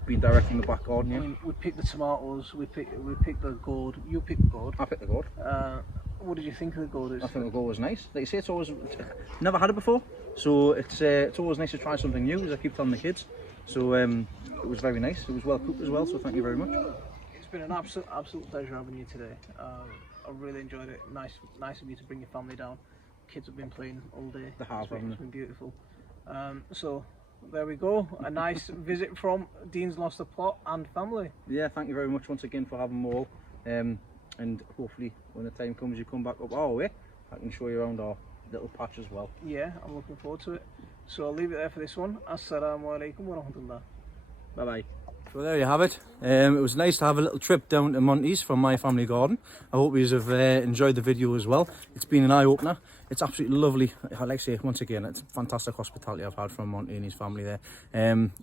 been direct from the back garden. Yeah. I mean, we picked the tomatoes, we picked the gourd. You picked the gourd. I picked the gourd. What did you think of the gourd? I think the gourd was nice. Like you say, it's always never had it before, so it's always nice to try something new, as I keep telling the kids. So it was very nice. It was well cooked as well. So thank you very much. It's been an absolute pleasure having you today. I really enjoyed it. Nice of you to bring your family down. Kids have been playing all day. They have, it's been beautiful. So there we go. A nice visit from Dean's Lost a Plot and family. Yeah, thank you very much once again for having them all. And hopefully when the time comes you come back up our way, I can show you around our little patch as well. Yeah, I'm looking forward to it. So I'll leave it there for this one. Assalamu alaikum wa rahmatullah. Bye bye. So there you have it. It was nice to have a little trip down to Monty's from my family garden. I hope you have enjoyed the video as well. It's been an eye-opener. It's absolutely lovely. Like I say, once again, it's fantastic hospitality I've had from Monty and his family there.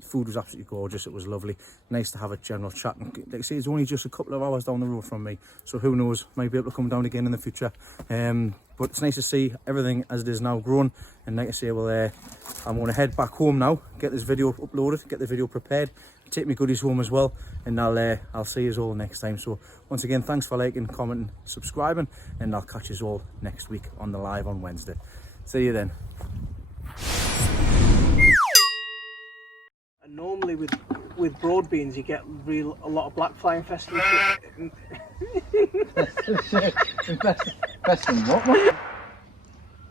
Food was absolutely gorgeous. It was lovely. Nice to have a general chat. And like I say, it's only just a couple of hours down the road from me, so who knows, might be able to come down again in the future. But it's nice to see everything as it is now grown. And like I say, well, I'm going to head back home now, get this video uploaded, get the video prepared, take my goodies home as well, and I'll see you all next time. So once again, thanks for liking, commenting, subscribing, and I'll catch you all next week on the live on Wednesday. See you then. And normally with broad beans you get a lot of black fly infested. Best in what?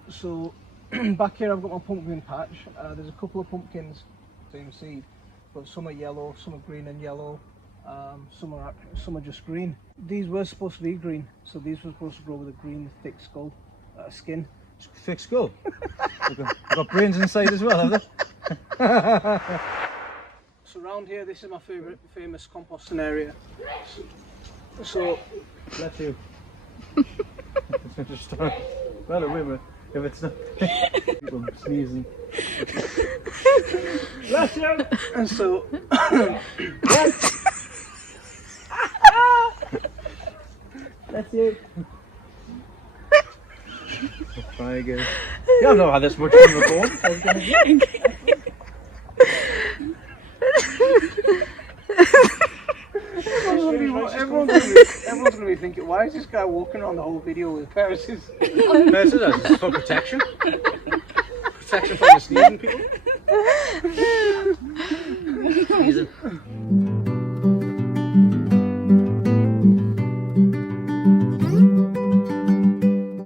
So back here I've got my pumpkin patch. There's a couple of pumpkins, same seed, but some are yellow, some are green and yellow, some are just green. These were supposed to be green, so these were supposed to grow with a green thick skin. Thick skull? They've got brains inside as well, have they? So around here, this is my famous composting area. So Bless you. Just well, wait a minute. If it's not people sneezing. bless you. And so Bless you. Let's try again. Yeah, I've never had this much fun before. Everyone's going to be thinking, why is this guy walking around the whole video with a pair of scissors? Pair of scissors for protection. Protection from the sneezing people. Sneezing.